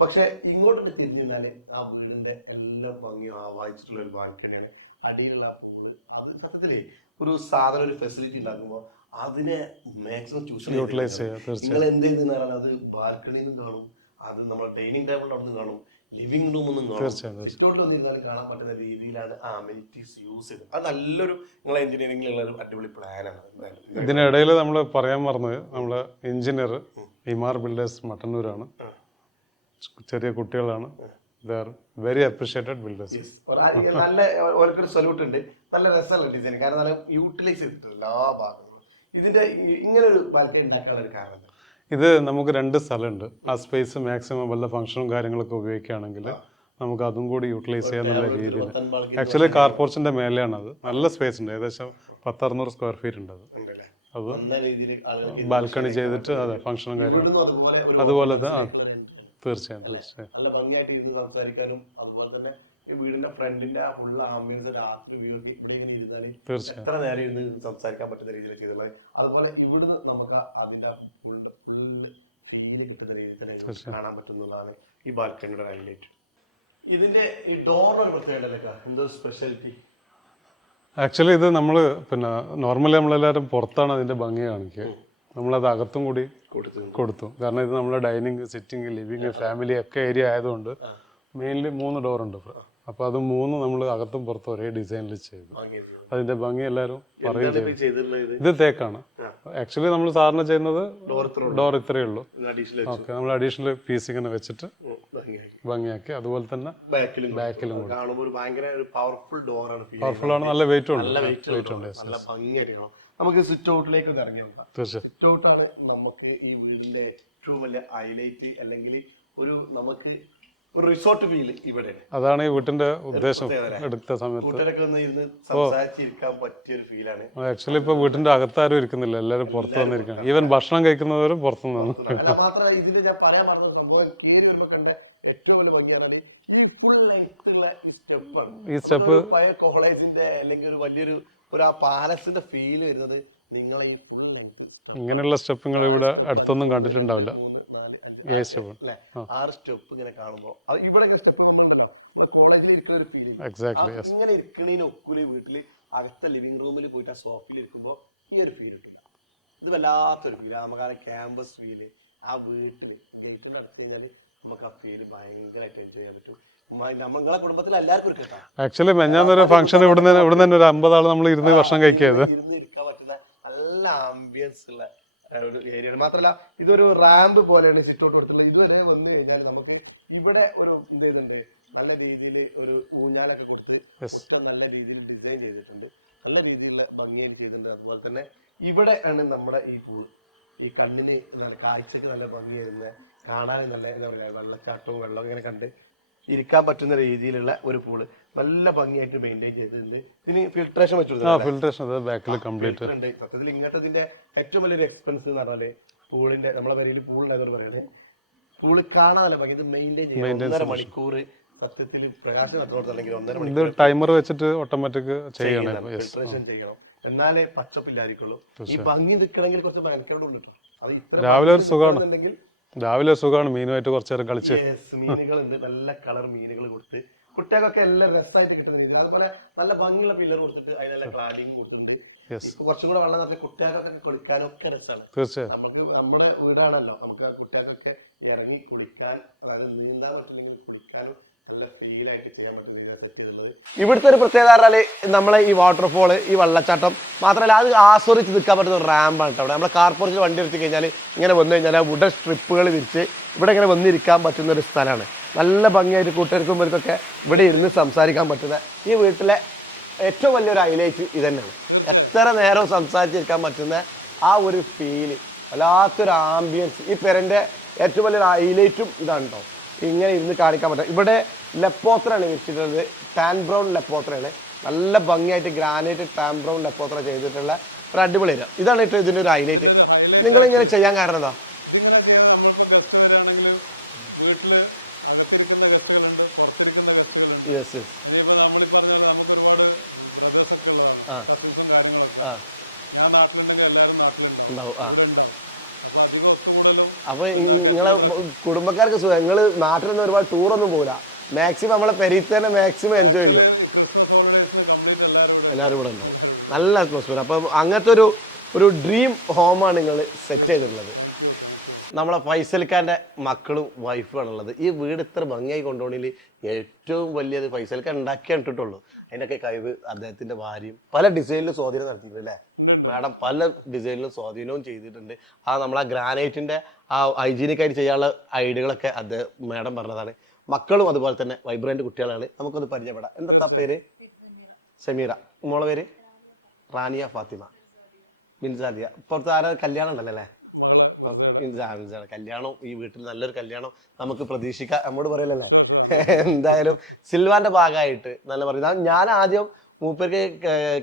പക്ഷെ ഇങ്ങോട്ട് തിരിഞ്ഞു കഴിഞ്ഞാൽ ആ വീടിന്റെ എല്ലാ ഭംഗിയും ആവാഹിച്ചിട്ടുള്ള ഒരു ബാൽക്കണിയാണ് അടിയിലുള്ള ആ പൂവ്. അത് സത്യത്തിലേ ഒരു സാധനം ഒരു ഫെസിലിറ്റി ഉണ്ടാക്കുമ്പോൾ അതിനെ മാക്സിമം ചൂഷണം യൂട്ടിലൈസ് ചെയ്യുക, നിങ്ങൾ എന്ത് ചെയ്തെന്നാൽ അത് ബാൽക്കണിയിൽ നിന്ന് കാണും അത് നമ്മുടെ ഡൈനിങ് ടേബിൾ അവിടെ നിന്ന് കാണും ലിവിംഗ് റൂമിൽ നിന്നും കാണും. കാണാൻ പറ്റുന്ന രീതിയിലാണ് ആ അമിനിറ്റീസ് യൂസ് ചെയ്തത് അത് നല്ലൊരു നിങ്ങളെ എഞ്ചിനീയറിംഗിലുള്ള ഒരു അടിപൊളി പ്ലാനാണ് ഇതിനിടയിൽ നമ്മൾ പറയാൻ മറന്നത് നമ്മളെ എഞ്ചിനീയർ ഇമാർ ബിൽഡേഴ്സ് മട്ടന്നൂരാണ്. ചെറിയ കുട്ടികളാണ്. വെരി അപ്രീഷിയേറ്റഡ് ബിൽഡേഴ്സ് നല്ല ഓരോരുത്തർ സൊല്യൂട്ട് ഉണ്ട്. നല്ല രസമുള്ള ഡിസൈൻ കാരണം നല്ല യൂട്ടിലൈസ് ചെയ്തിട്ടുണ്ട് എല്ലാ ഭാഗങ്ങളും ഇതിന്റെ ഇങ്ങനെ ഒരു ബാൽക്കണി ഉണ്ടാക്കാനുള്ള ഒരു കാരണം? ഇത് നമുക്ക് രണ്ട് സ്ഥലമുണ്ട്. ആ സ്പേസ് മാക്സിമം വല്ല ഫംഗ്ഷനും കാര്യങ്ങളൊക്കെ ഉപയോഗിക്കുകയാണെങ്കിൽ നമുക്ക് അതും കൂടി യൂട്ടിലൈസ് ചെയ്യാന്നുള്ള രീതിയിൽ ആക്ച്വലി കാർ പോർച്ചിന്റെ മേലെയാണ് അത്. നല്ല സ്പേസ് ഉണ്ട്. ഏകദേശം പത്തറുന്നൂറ് സ്ക്വയർ ഫീറ്റ് ഉണ്ട് അത്? അത് ബാൽക്കണി ചെയ്തിട്ട് അതെ ഫംഗ്ഷനും കാര്യങ്ങളും. അതുപോലെ ഒരു തീർച്ചയായും തീർച്ചയായും. നല്ല ഭംഗിയായിട്ട് ഇരുന്ന് സംസാരിക്കാനും അതുപോലെ തന്നെ ഈ വീടിന്റെ ഫ്രണ്ടിന്റെ ആ ഫുള്ള് ആംബിയൻസ് രാത്രി വ്യൂ ഇവിടെ ഇങ്ങനെ ഇരുന്നാലും എത്ര നേരം ഇരുന്ന് സംസാരിക്കാൻ പറ്റുന്ന രീതിയിൽ ചെയ്തുള്ളത് അതുപോലെ ഇവിടുന്ന് നമുക്ക് അതിന്റെ ഫുള്ള് ഫുള്ള് ഫീൽ കിട്ടുന്ന രീതിയിൽ തന്നെ കാണാൻ പറ്റുന്നതാണ് ഈ ബാൽക്കണിയുടെ ഹൈലൈറ്റ് ഇതിന്റെ ഈ ഡോറിന് ഒരു പ്രത്യേകത എന്തോ സ്പെഷ്യാലിറ്റി ആക്ച്വലി ഇത് നമ്മൾ പിന്നെ നോർമലി നമ്മളെല്ലാവരും പുറത്താണ് അതിന്റെ ഭംഗി കാണിക്കുക. നമ്മളത് അകത്തും കൂടി കൊടുത്തു. കൊടുത്തു. കാരണം ഇത് നമ്മുടെ ഡൈനിങ് സിറ്റിംഗ് ലിവിങ് ഫാമിലി ഒക്കെ ഏരിയ ആയതുകൊണ്ട് മെയിൻലി മൂന്ന് ഡോർ ഉണ്ട് അപ്പോൾ അത് മൂന്ന് നമ്മൾ അകത്തും പുറത്തും ഒരേ ഡിസൈനിൽ ചെയ്തു. അതിന്റെ ഭംഗി എല്ലാവരും പറയുന്നത് ഇത്? തേക്കാണ്. ആക്ച്വലി നമ്മൾ സാറിന് ചെയ്യുന്നത് ഡോർ ഇത്ര ഡോർ ഇത്രയേ ഉള്ളൂ. ഓക്കെ നമ്മൾ അഡീഷണൽ പീസ് ഇങ്ങനെ വെച്ചിട്ട് ഭംഗിയാക്കി. അതുപോലെ തന്നെ ബാക്കിലും പവർഫുൾ ആണ് നല്ല വെയിറ്റ് ഉണ്ട്. വെയിറ്റ് ഉണ്ട് നമുക്ക് സിറ്റ് ഔട്ടിലേക്ക് ഒന്ന് ഇറങ്ങി നോക്കാം. സ്വിച്ച് ഔട്ടാണ് നമുക്ക് ഈ വീടിന്റെ ഏറ്റവും വലിയ ഹൈലൈറ്റ് അല്ലെങ്കിൽ ഒരു നമുക്ക് ഒരു റിസോർട്ട് ഫീൽ ഇവിടെ. അതാണ് ഈ വീട്ടിന്റെ ഉദ്ദേശം എടുത്ത സമയത്ത്. കൂട്ടരൊക്കെ ഒന്ന് ഇരുന്ന് സംസാരിച്ചിരിക്കാൻ പറ്റിയ ഒരു ഫീലാണ് ആക്ച്വലി ഇപ്പൊ വീട്ടിന്റെ അകത്താരും ഇരിക്കുന്നില്ല. എല്ലാരും പുറത്തു വന്നിരിക്കുകയാണ് ഈവൻ ഭക്ഷണം കഴിക്കുന്നവരും പുറത്തു നിന്നാണ്. അല്ല മാത്രമല്ല ഇതിൽ ഞാൻ പറയാൻ പറഞ്ഞ സംഭവം ഈ കണ്ട ഏറ്റവും വലിയ ഭംഗി ഈ ഫുൾ ലെങ്ത് ഈ സ്റ്റെപ്പാണ് ഈ സ്റ്റെപ്പ് പഴയ കോളേജിന്റെ അല്ലെങ്കിൽ ഒരു വലിയൊരു ഒരു ആ പാലസിന്റെ ഫീൽ വരുന്നത് നിങ്ങളെ ഈ ഫുൾ ലെങ്ത് ഇങ്ങനെയുള്ള സ്റ്റെപ്പുകൾ ഇവിടെ അടുത്തൊന്നും കണ്ടിട്ടുണ്ടാവില്ല. മൂന്ന് നാല് അഞ്ച് ഏ സ്റ്റെപ്പ് അല്ലെ ആറ് സ്റ്റെപ്പ് ഇങ്ങനെ കാണുമ്പോൾ അത് ഇവിടെ സ്റ്റെപ്പ് നമ്മളുണ്ടല്ലോ. കോളേജിൽ ഇരിക്കുന്ന ഒരു ഫീൽ എക്സാക്ട്ലി ഇങ്ങനെ ഇരിക്കണേന് ഒക്കുലി വീട്ടിൽ അകത്തെ ലിവിംഗ് റൂമിൽ പോയിട്ട് ആ സോഫയിൽ ഇരിക്കുമ്പോൾ ഈ ഒരു ഫീൽ കിട്ടില്ല. ഇത് വല്ലാത്തൊരു ഫീൽ നമുക്ക് ആ ക്യാമ്പസ് ഫീൽ ആ വീട്ടിൽ ഗേറ്റിന്റെ അടുത്ത് കഴിഞ്ഞാൽ നമുക്ക് ആ ഫീൽ ഭയങ്കരമായിട്ട് എൻജോയ് ചെയ്യാൻ പറ്റും. നമ്മളെ കുടുംബത്തിൽ എല്ലാവർക്കും ഒരു കേട്ടോ ആക്ച്വലി മെഞ്ഞാന്നൊരു ഫംഗ്ഷൻ ഇവിടുന്ന് ഇവിടെ തന്നെ ഒരു അമ്പത് ആൾ നമ്മൾ ഇരുന്ന് ഭക്ഷണം കഴിക്കരുത് ഇരുന്ന് ഇരിക്കാൻ പറ്റുന്ന നല്ല ആംബിയൻസ് ഉള്ള ഒരു ഏരിയയാണ് മാത്രമല്ല ഇതൊരു റാമ്പ് പോലെയാണ് സിറ്റ് ഔട്ട് കൊടുത്തിട്ടുള്ളത്. ഇതുവരെ വന്നു കഴിഞ്ഞാൽ നമുക്ക് ഇവിടെ ഒരു എന്ത് ചെയ്തിട്ടുണ്ട്? നല്ല രീതിയിൽ ഒരു ഊഞ്ഞാലൊക്കെ കൊടുത്ത് ഒക്കെ നല്ല രീതിയിൽ ഡിസൈൻ ചെയ്തിട്ടുണ്ട്. നല്ല രീതിയിലുള്ള ഭംഗിയായിട്ട് ചെയ്തിട്ടുണ്ട്. അതുപോലെ തന്നെ ഇവിടെ ആണ് നമ്മുടെ ഈ പൂ ഈ കണ്ണിന് കാഴ്ചക്ക് നല്ല ഭംഗി വരുന്ന കാണാൻ നല്ല എന്താ പറയുക വെള്ളച്ചാട്ടവും വെള്ളം ഇങ്ങനെ കണ്ട് ഇരിക്കാൻ പറ്റുന്ന രീതിയിലുള്ള ഒരു പൂൾ നല്ല ഭംഗിയായിട്ട് മെയിന്റെയിൻ ചെയ്തിട്ടുണ്ട്. ഇതിന് ഫിൽട്രേഷൻ വെച്ചു ഫിൽട്രേഷൻ ബാക്കിൽ കംപ്ലീറ്റ് ഉണ്ട്. സത്യത്തിൽ ഇങ്ങനത്തെ ഇതിന്റെ ഏറ്റവും വലിയൊരു എക്സ്പെൻസ് എന്ന് പറഞ്ഞാൽ പൂളിന്റെ നമ്മളെ പേരിൽ പൂൾ ഉണ്ടായതെന്ന് പറയാണ്. പൂൾ കാണാനല്ല ഭംഗി ഇത് മെയിന്റെയിൻ ചെയ്യും ഒന്നര മണിക്കൂർ സത്യത്തിൽ പ്രകാശം നട്ടോടത്തല്ലെങ്കിൽ ഒന്നര മണിക്കൂർ ടൈമർ വെച്ചിട്ട് ഓട്ടോമാറ്റിക് ചെയ്യണം. ഫിൽട്രേഷൻ ചെയ്യണം. എന്നാലേ പച്ചപ്പില്ലായിരിക്കുള്ളൂ ഈ ഭംഗി നിൽക്കണമെങ്കിൽ കുറച്ച് ഭയങ്കര ഉണ്ട് അത് ഇത്ര രാവിലെ ഒരു സുഖമാണ്. രാവിലെ സുഖമാണ് മീനുമായിട്ട് കുറച്ചു നേരം കളിച്ച്. മീനുകൾ ഉണ്ട് നല്ല കളർ മീനുകൾ കൊടുത്ത്. കുട്ടികൾക്കൊക്കെ എല്ലാം രസമായിട്ട് കിട്ടുന്നുണ്ട്. അതുപോലെ നല്ല ഭംഗിയുള്ള പില്ലർ കൊടുത്തിട്ട് അതിനെല്ലാം നല്ല ക്ലാഡിങ് കൊടുത്തിട്ടുണ്ട്. ഇപ്പൊ കുറച്ചും കൂടെ വെള്ളം നിറച്ച് കുട്ടികൾക്കൊക്കെ കുളിക്കാനും ഒക്കെ രസമാണ് തീർച്ചയായും. നമുക്ക് നമ്മുടെ വീടാണല്ലോ. നമുക്ക് കുട്ടികൾക്കൊക്കെ ഇറങ്ങി കുളിക്കാൻ അതായത് നീന്താൻ വെച്ചിട്ടുണ്ടെങ്കിൽ കുളിക്കാനും ഇവിടുത്തെ ഒരു പ്രത്യേകത പറഞ്ഞാൽ നമ്മളെ ഈ വാട്ടർഫോൾ ഈ വെള്ളച്ചാട്ടം മാത്രമല്ല അത് ആസ്വദിച്ച് നിൽക്കാൻ പറ്റുന്ന ഒരു റാമ്പാണ് കേട്ടോ. കാർ പോർച്ച് വണ്ടി എടുത്തു കഴിഞ്ഞാൽ ഇങ്ങനെ വന്നു കഴിഞ്ഞാൽ ആ വുഡൻ സ്ട്രിപ്പുകൾ വിരിച്ച് ഇവിടെ ഇങ്ങനെ വന്നിരിക്കാൻ പറ്റുന്ന ഒരു സ്ഥലമാണ്. നല്ല ഭംഗിയായിട്ട് കൂട്ടുകാർക്കും ഇവർക്കൊക്കെ ഇവിടെ ഇരുന്ന് സംസാരിക്കാൻ പറ്റുന്ന ഈ വീട്ടിലെ ഏറ്റവും വലിയൊരു ഹൈലൈറ്റ് ഇത് എത്ര നേരം സംസാരിച്ചിരിക്കാൻ പറ്റുന്ന ആ ഒരു ഫീൽ വല്ലാത്തൊരു ആംബിയൻസ് ഈ പെരന്റെ ഏറ്റവും വലിയൊരു ഹൈലൈറ്റും ഇതാണ് കേട്ടോ. ഇങ്ങനെ ഇരുന്ന് കാണിക്കാൻ പറ്റും ഇവിടെ ലെപ്പോത്രയാണ് വെച്ചിട്ടുള്ളത് ടാൻ ബ്രൗൺ ലെപ്പോത്രയാണ് നല്ല ഭംഗിയായിട്ട് ഗ്രാനൈറ്റ് ടാൻ ബ്രൗൺ ലെപ്പോത്ര ചെയ്തിട്ടുള്ള ഒരു അടിപൊളി ഇനം ഇതാണ് കേട്ടോ ഇതിന്റെ ഒരു ഹൈലൈറ്റ് നിങ്ങൾ ഇങ്ങനെ ചെയ്യാൻ കാരണം എന്താ യെസ് യെസ്. ആ. ആ. ഉണ്ടാവും ആ ഇവിടെ ഉണ്ടാവും. അപ്പൊ അധികം സ്കൂളിലും അപ്പൊ നിങ്ങളെ കുടുംബക്കാർക്ക് സുഖം. നിങ്ങൾ നാട്ടിൽ നിന്ന് ഒരുപാട് ടൂറൊന്നും പോകില്ല മാക്സിമം നമ്മളെ പെരീത്ത് തന്നെ മാക്സിമം എൻജോയ് ചെയ്യും. എല്ലാവരും എല്ലാവരും ഉണ്ടാവും. നല്ല അറ്റ്മോസ്ഫിയർ അപ്പോൾ അങ്ങനത്തെ ഒരു ഒരു ഡ്രീം ഹോമാണ് നിങ്ങൾ സെറ്റ് ചെയ്തിട്ടുള്ളത്. നമ്മളെ ഫൈസൽഖാന്റെ മക്കളും വൈഫുമാണ് ഉള്ളത് ഈ വീട് ഇത്ര ഭംഗിയായി കൊണ്ടുപോകണമെങ്കിൽ ഏറ്റവും വലിയത് ഫൈസൽഖാൻ ഉണ്ടാക്കിയാണ് ഇട്ടിട്ടുള്ളൂ അതിന്റെയൊക്കെ കഴിവ് അദ്ദേഹത്തിന്റെ ഭാര്യയും പല ഡിസൈനിലും സ്വാധീനം നടത്തിയിട്ടുണ്ട് അല്ലേ? മാഡം പല ഡിസൈനിലും സ്വാധീനവും ചെയ്തിട്ടുണ്ട്. ആ നമ്മൾ ആ ഗ്രാനൈറ്റിന്റെ ആ ഹൈജീനിക് ആയിട്ട് ചെയ്യാനുള്ള ഐഡിയകളൊക്കെ അത് മാഡം പറഞ്ഞതാണ്. മക്കളും അതുപോലെ തന്നെ വൈബ്രന്റ് കുട്ടികളാണ്. നമുക്കൊന്ന് പരിചയപ്പെടാം. എന്താ പേര്? സമീറ. മോളെ പേര്? റാനിയ ഫാത്തിമ. മിൻസാദിയ പുറത്ത് ആരാ? കല്യാണം ഉണ്ടല്ലേ. കല്യാണം ഈ വീട്ടിൽ നല്ലൊരു കല്യാണം നമുക്ക് പ്രതീക്ഷിക്കാം. നമ്മോട് പറയലല്ലേ എന്തായാലും സിൽവാന്റെ ഭാഗമായിട്ട് നല്ല പറയുന്ന ഞാൻ ആദ്യം മൂപ്പർക്ക്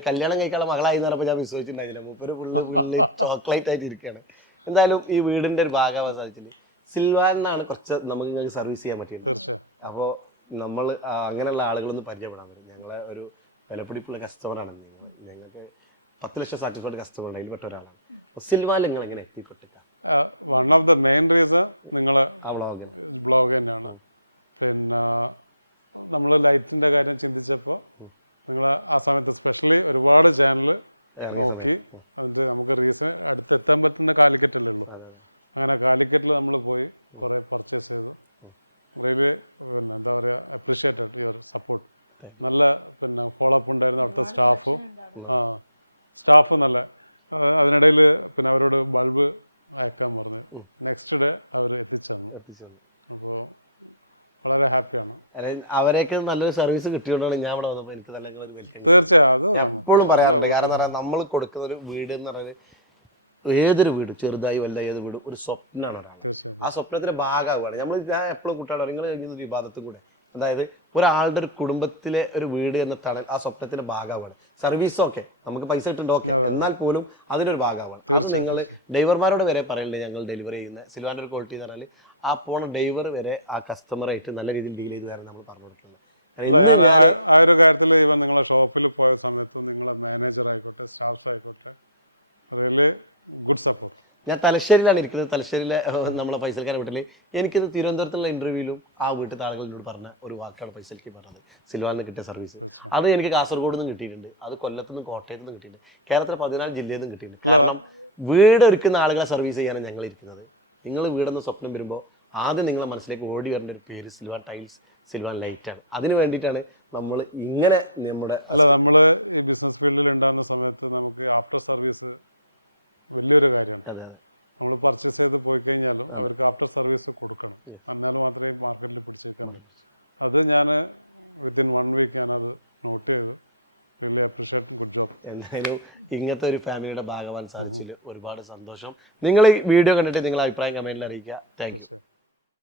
കല്യാണം കഴിക്കാനുള്ള മകളായി എന്ന് പറഞ്ഞപ്പോൾ ഞാൻ വിശ്വസിച്ചിട്ടുണ്ടായില്ല മൂപ്പര് ഫുള്ള് ഫുള്ള് ചോക്ലേറ്റ് ആയിട്ട് ഇരിക്കുകയാണ് എന്തായാലും ഈ വീടിന്റെ ഒരു ഭാഗമാവാൻ സാധിച്ചില്ല സിൽവാൻ എന്നാണ് കുറച്ച് നമുക്ക് ഞങ്ങൾക്ക് സർവീസ് ചെയ്യാൻ പറ്റിയിട്ടുണ്ട് അപ്പോൾ നമ്മൾ അങ്ങനെയുള്ള ആളുകളൊന്നും പരിചയപ്പെടാൻ പറ്റും. ഞങ്ങളെ ഒരു വിലപിടിപ്പുള്ള കസ്റ്റമറാണ് നിങ്ങൾ ഞങ്ങൾക്ക് പത്ത് ലക്ഷം സാറ്റിസ്ഫൈഡ് കസ്റ്റമർ ഉണ്ട്. അതിൽപ്പെട്ട പെട്ട ഒരാളാണ്. അപ്പോൾ സിൽവാൻ നിങ്ങൾ എങ്ങനെ എത്തിപ്പെട്ടിക്ക ആ വ്ളോഗിന് നമ്മൾ ലൈഫിന്റെ കാര്യം ചിന്തിച്ചപ്പോ നിങ്ങളെ ആ സമയത്ത് സ്പെഷ്യലി ഒരുപാട് ചാനൽ ഇറങ്ങിയ സമയം. നമുക്ക് റീസൺ അടുത്തെത്താൻ പറ്റുന്ന കാലിക്കറ്റ് അങ്ങനെ കാലിക്കറ്റിൽ നമ്മൾ പോയി കുറെ പർച്ചേസ് ചെയ്തു എന്താ പറയുക അപ്രീഷിയേറ്റ് സപ്പോർട്ട്. നല്ല പിന്നെ ഫോളോപ്പ് അപ്പൊ സ്റ്റാഫും. സ്റ്റാഫ് നല്ല. അതിനിടയിൽ പിന്നെ അവരോട് ബൾബ് നെക്സ്റ്റ് ഡേ എത്തിച്ചു. വളരെ ഹാപ്പിയാണ്. അവരെയൊക്കെ നല്ലൊരു സർവീസ് കിട്ടിയോണ്ടാണ് ഞാൻ ഇവിടെ വന്നപ്പോൾ എനിക്ക് നല്ല ഒരു വെൽക്കം കിട്ടി ഞാൻ എപ്പോഴും പറയാറുണ്ട് കാരണം എന്താ നമ്മൾ കൊടുക്കുന്ന ഒരു വീട് എന്ന് പറയുന്നത് ഏതൊരു വീട് ചെറുതായി വല്ല ഏത് വീട് ഒരു സ്വപ്നമാണ് ഒരാൾ ആ സ്വപ്നത്തിന്റെ ഭാഗമാവുകയാണ്. നമ്മൾ ഞാൻ എപ്പോഴും കുട്ടികളെ നിങ്ങൾ കഴിഞ്ഞ വിവാദത്തും കൂടെ. അതായത് ഒരാളുടെ ഒരു കുടുംബത്തിലെ ഒരു വീട് എന്ന തണൽ ആ സ്വപ്നത്തിന്റെ ഭാഗമാവുകയാണ്. സർവീസ് ഓക്കെ നമുക്ക് പൈസ കിട്ടുന്നുണ്ട് ഓക്കെ എന്നാൽ പോലും അതിനൊരു ഭാഗമാവുകയാണ്. അത് നിങ്ങൾ ഡ്രൈവർമാരോട് വരെ പറയുന്നുണ്ട് ഞങ്ങൾ ഡെലിവറി ചെയ്യുന്ന സിൽവാന്റെ ഒരു ക്വാളിറ്റി എന്ന് പറഞ്ഞാൽ ആ പോണ ഡ്രൈവർ വരെ ആ കസ്റ്റമറായിട്ട് നല്ല രീതിയിൽ ഡീൽ ചെയ്തു വരാൻ നമ്മൾ പറഞ്ഞു കൊടുക്കുന്നത്. കാരണം ഇന്ന് ഞാൻ ഞാൻ തലശ്ശേരിയിലാണ് ഇരിക്കുന്നത്. തലശ്ശേരിയിലെ നമ്മളെ ഫൈസൽക്കാരെ വീട്ടിൽ എനിക്കിത് തിരുവനന്തപുരത്തുള്ള ഇന്റർവ്യൂവിലും ആ വീട്ടിലത്തെ ആളുകൾ എന്നോട് പറഞ്ഞ ഒരു വാക്കാണ് ഫൈസൽക്ക് പറഞ്ഞത്. സിൽവാനിൽ നിന്ന് കിട്ടിയ സർവീസ് അത് എനിക്ക് കാസർഗോഡ് നിന്നും കിട്ടിയിട്ടുണ്ട്. അത് കൊല്ലത്തു നിന്നും കോട്ടയത്തു നിന്നും കിട്ടിയിട്ടുണ്ട്. കേരളത്തിലെ പതിനാല് ജില്ലയിൽ നിന്നും കിട്ടിയിട്ടുണ്ട്. കാരണം വീട് ഒരുക്കുന്ന ആളുകളെ സർവീസ് ചെയ്യാനാണ് ഞങ്ങൾ ഇരിക്കുന്നത് നിങ്ങൾ വീടെന്ന സ്വപ്നം വരുമ്പോൾ ആദ്യം നിങ്ങളെ മനസ്സിലേക്ക് ഓടി വരേണ്ട ഒരു പേര് സിൽവാൻ ടൈൽസ് സിൽവാൻ ലൈറ്റ് ആണ് അതിന് വേണ്ടിയിട്ടാണ് നമ്മൾ ഇങ്ങനെ നമ്മുടെ അതെ അതെ. ഞാൻ വൺ വീക്ക് ഞാനത് നോട്ട് ചെയ്തു. എന്തായാലും ഇങ്ങനത്തെ ഒരു ഫാമിലിയുടെ ഭാഗവാൻ സാധിച്ചതിൽ ഒരുപാട് സന്തോഷം. നിങ്ങൾ ഈ വീഡിയോ കണ്ടിട്ട് നിങ്ങളുടെ അഭിപ്രായം കമന്റിൽ അറിയിക്കുക. താങ്ക്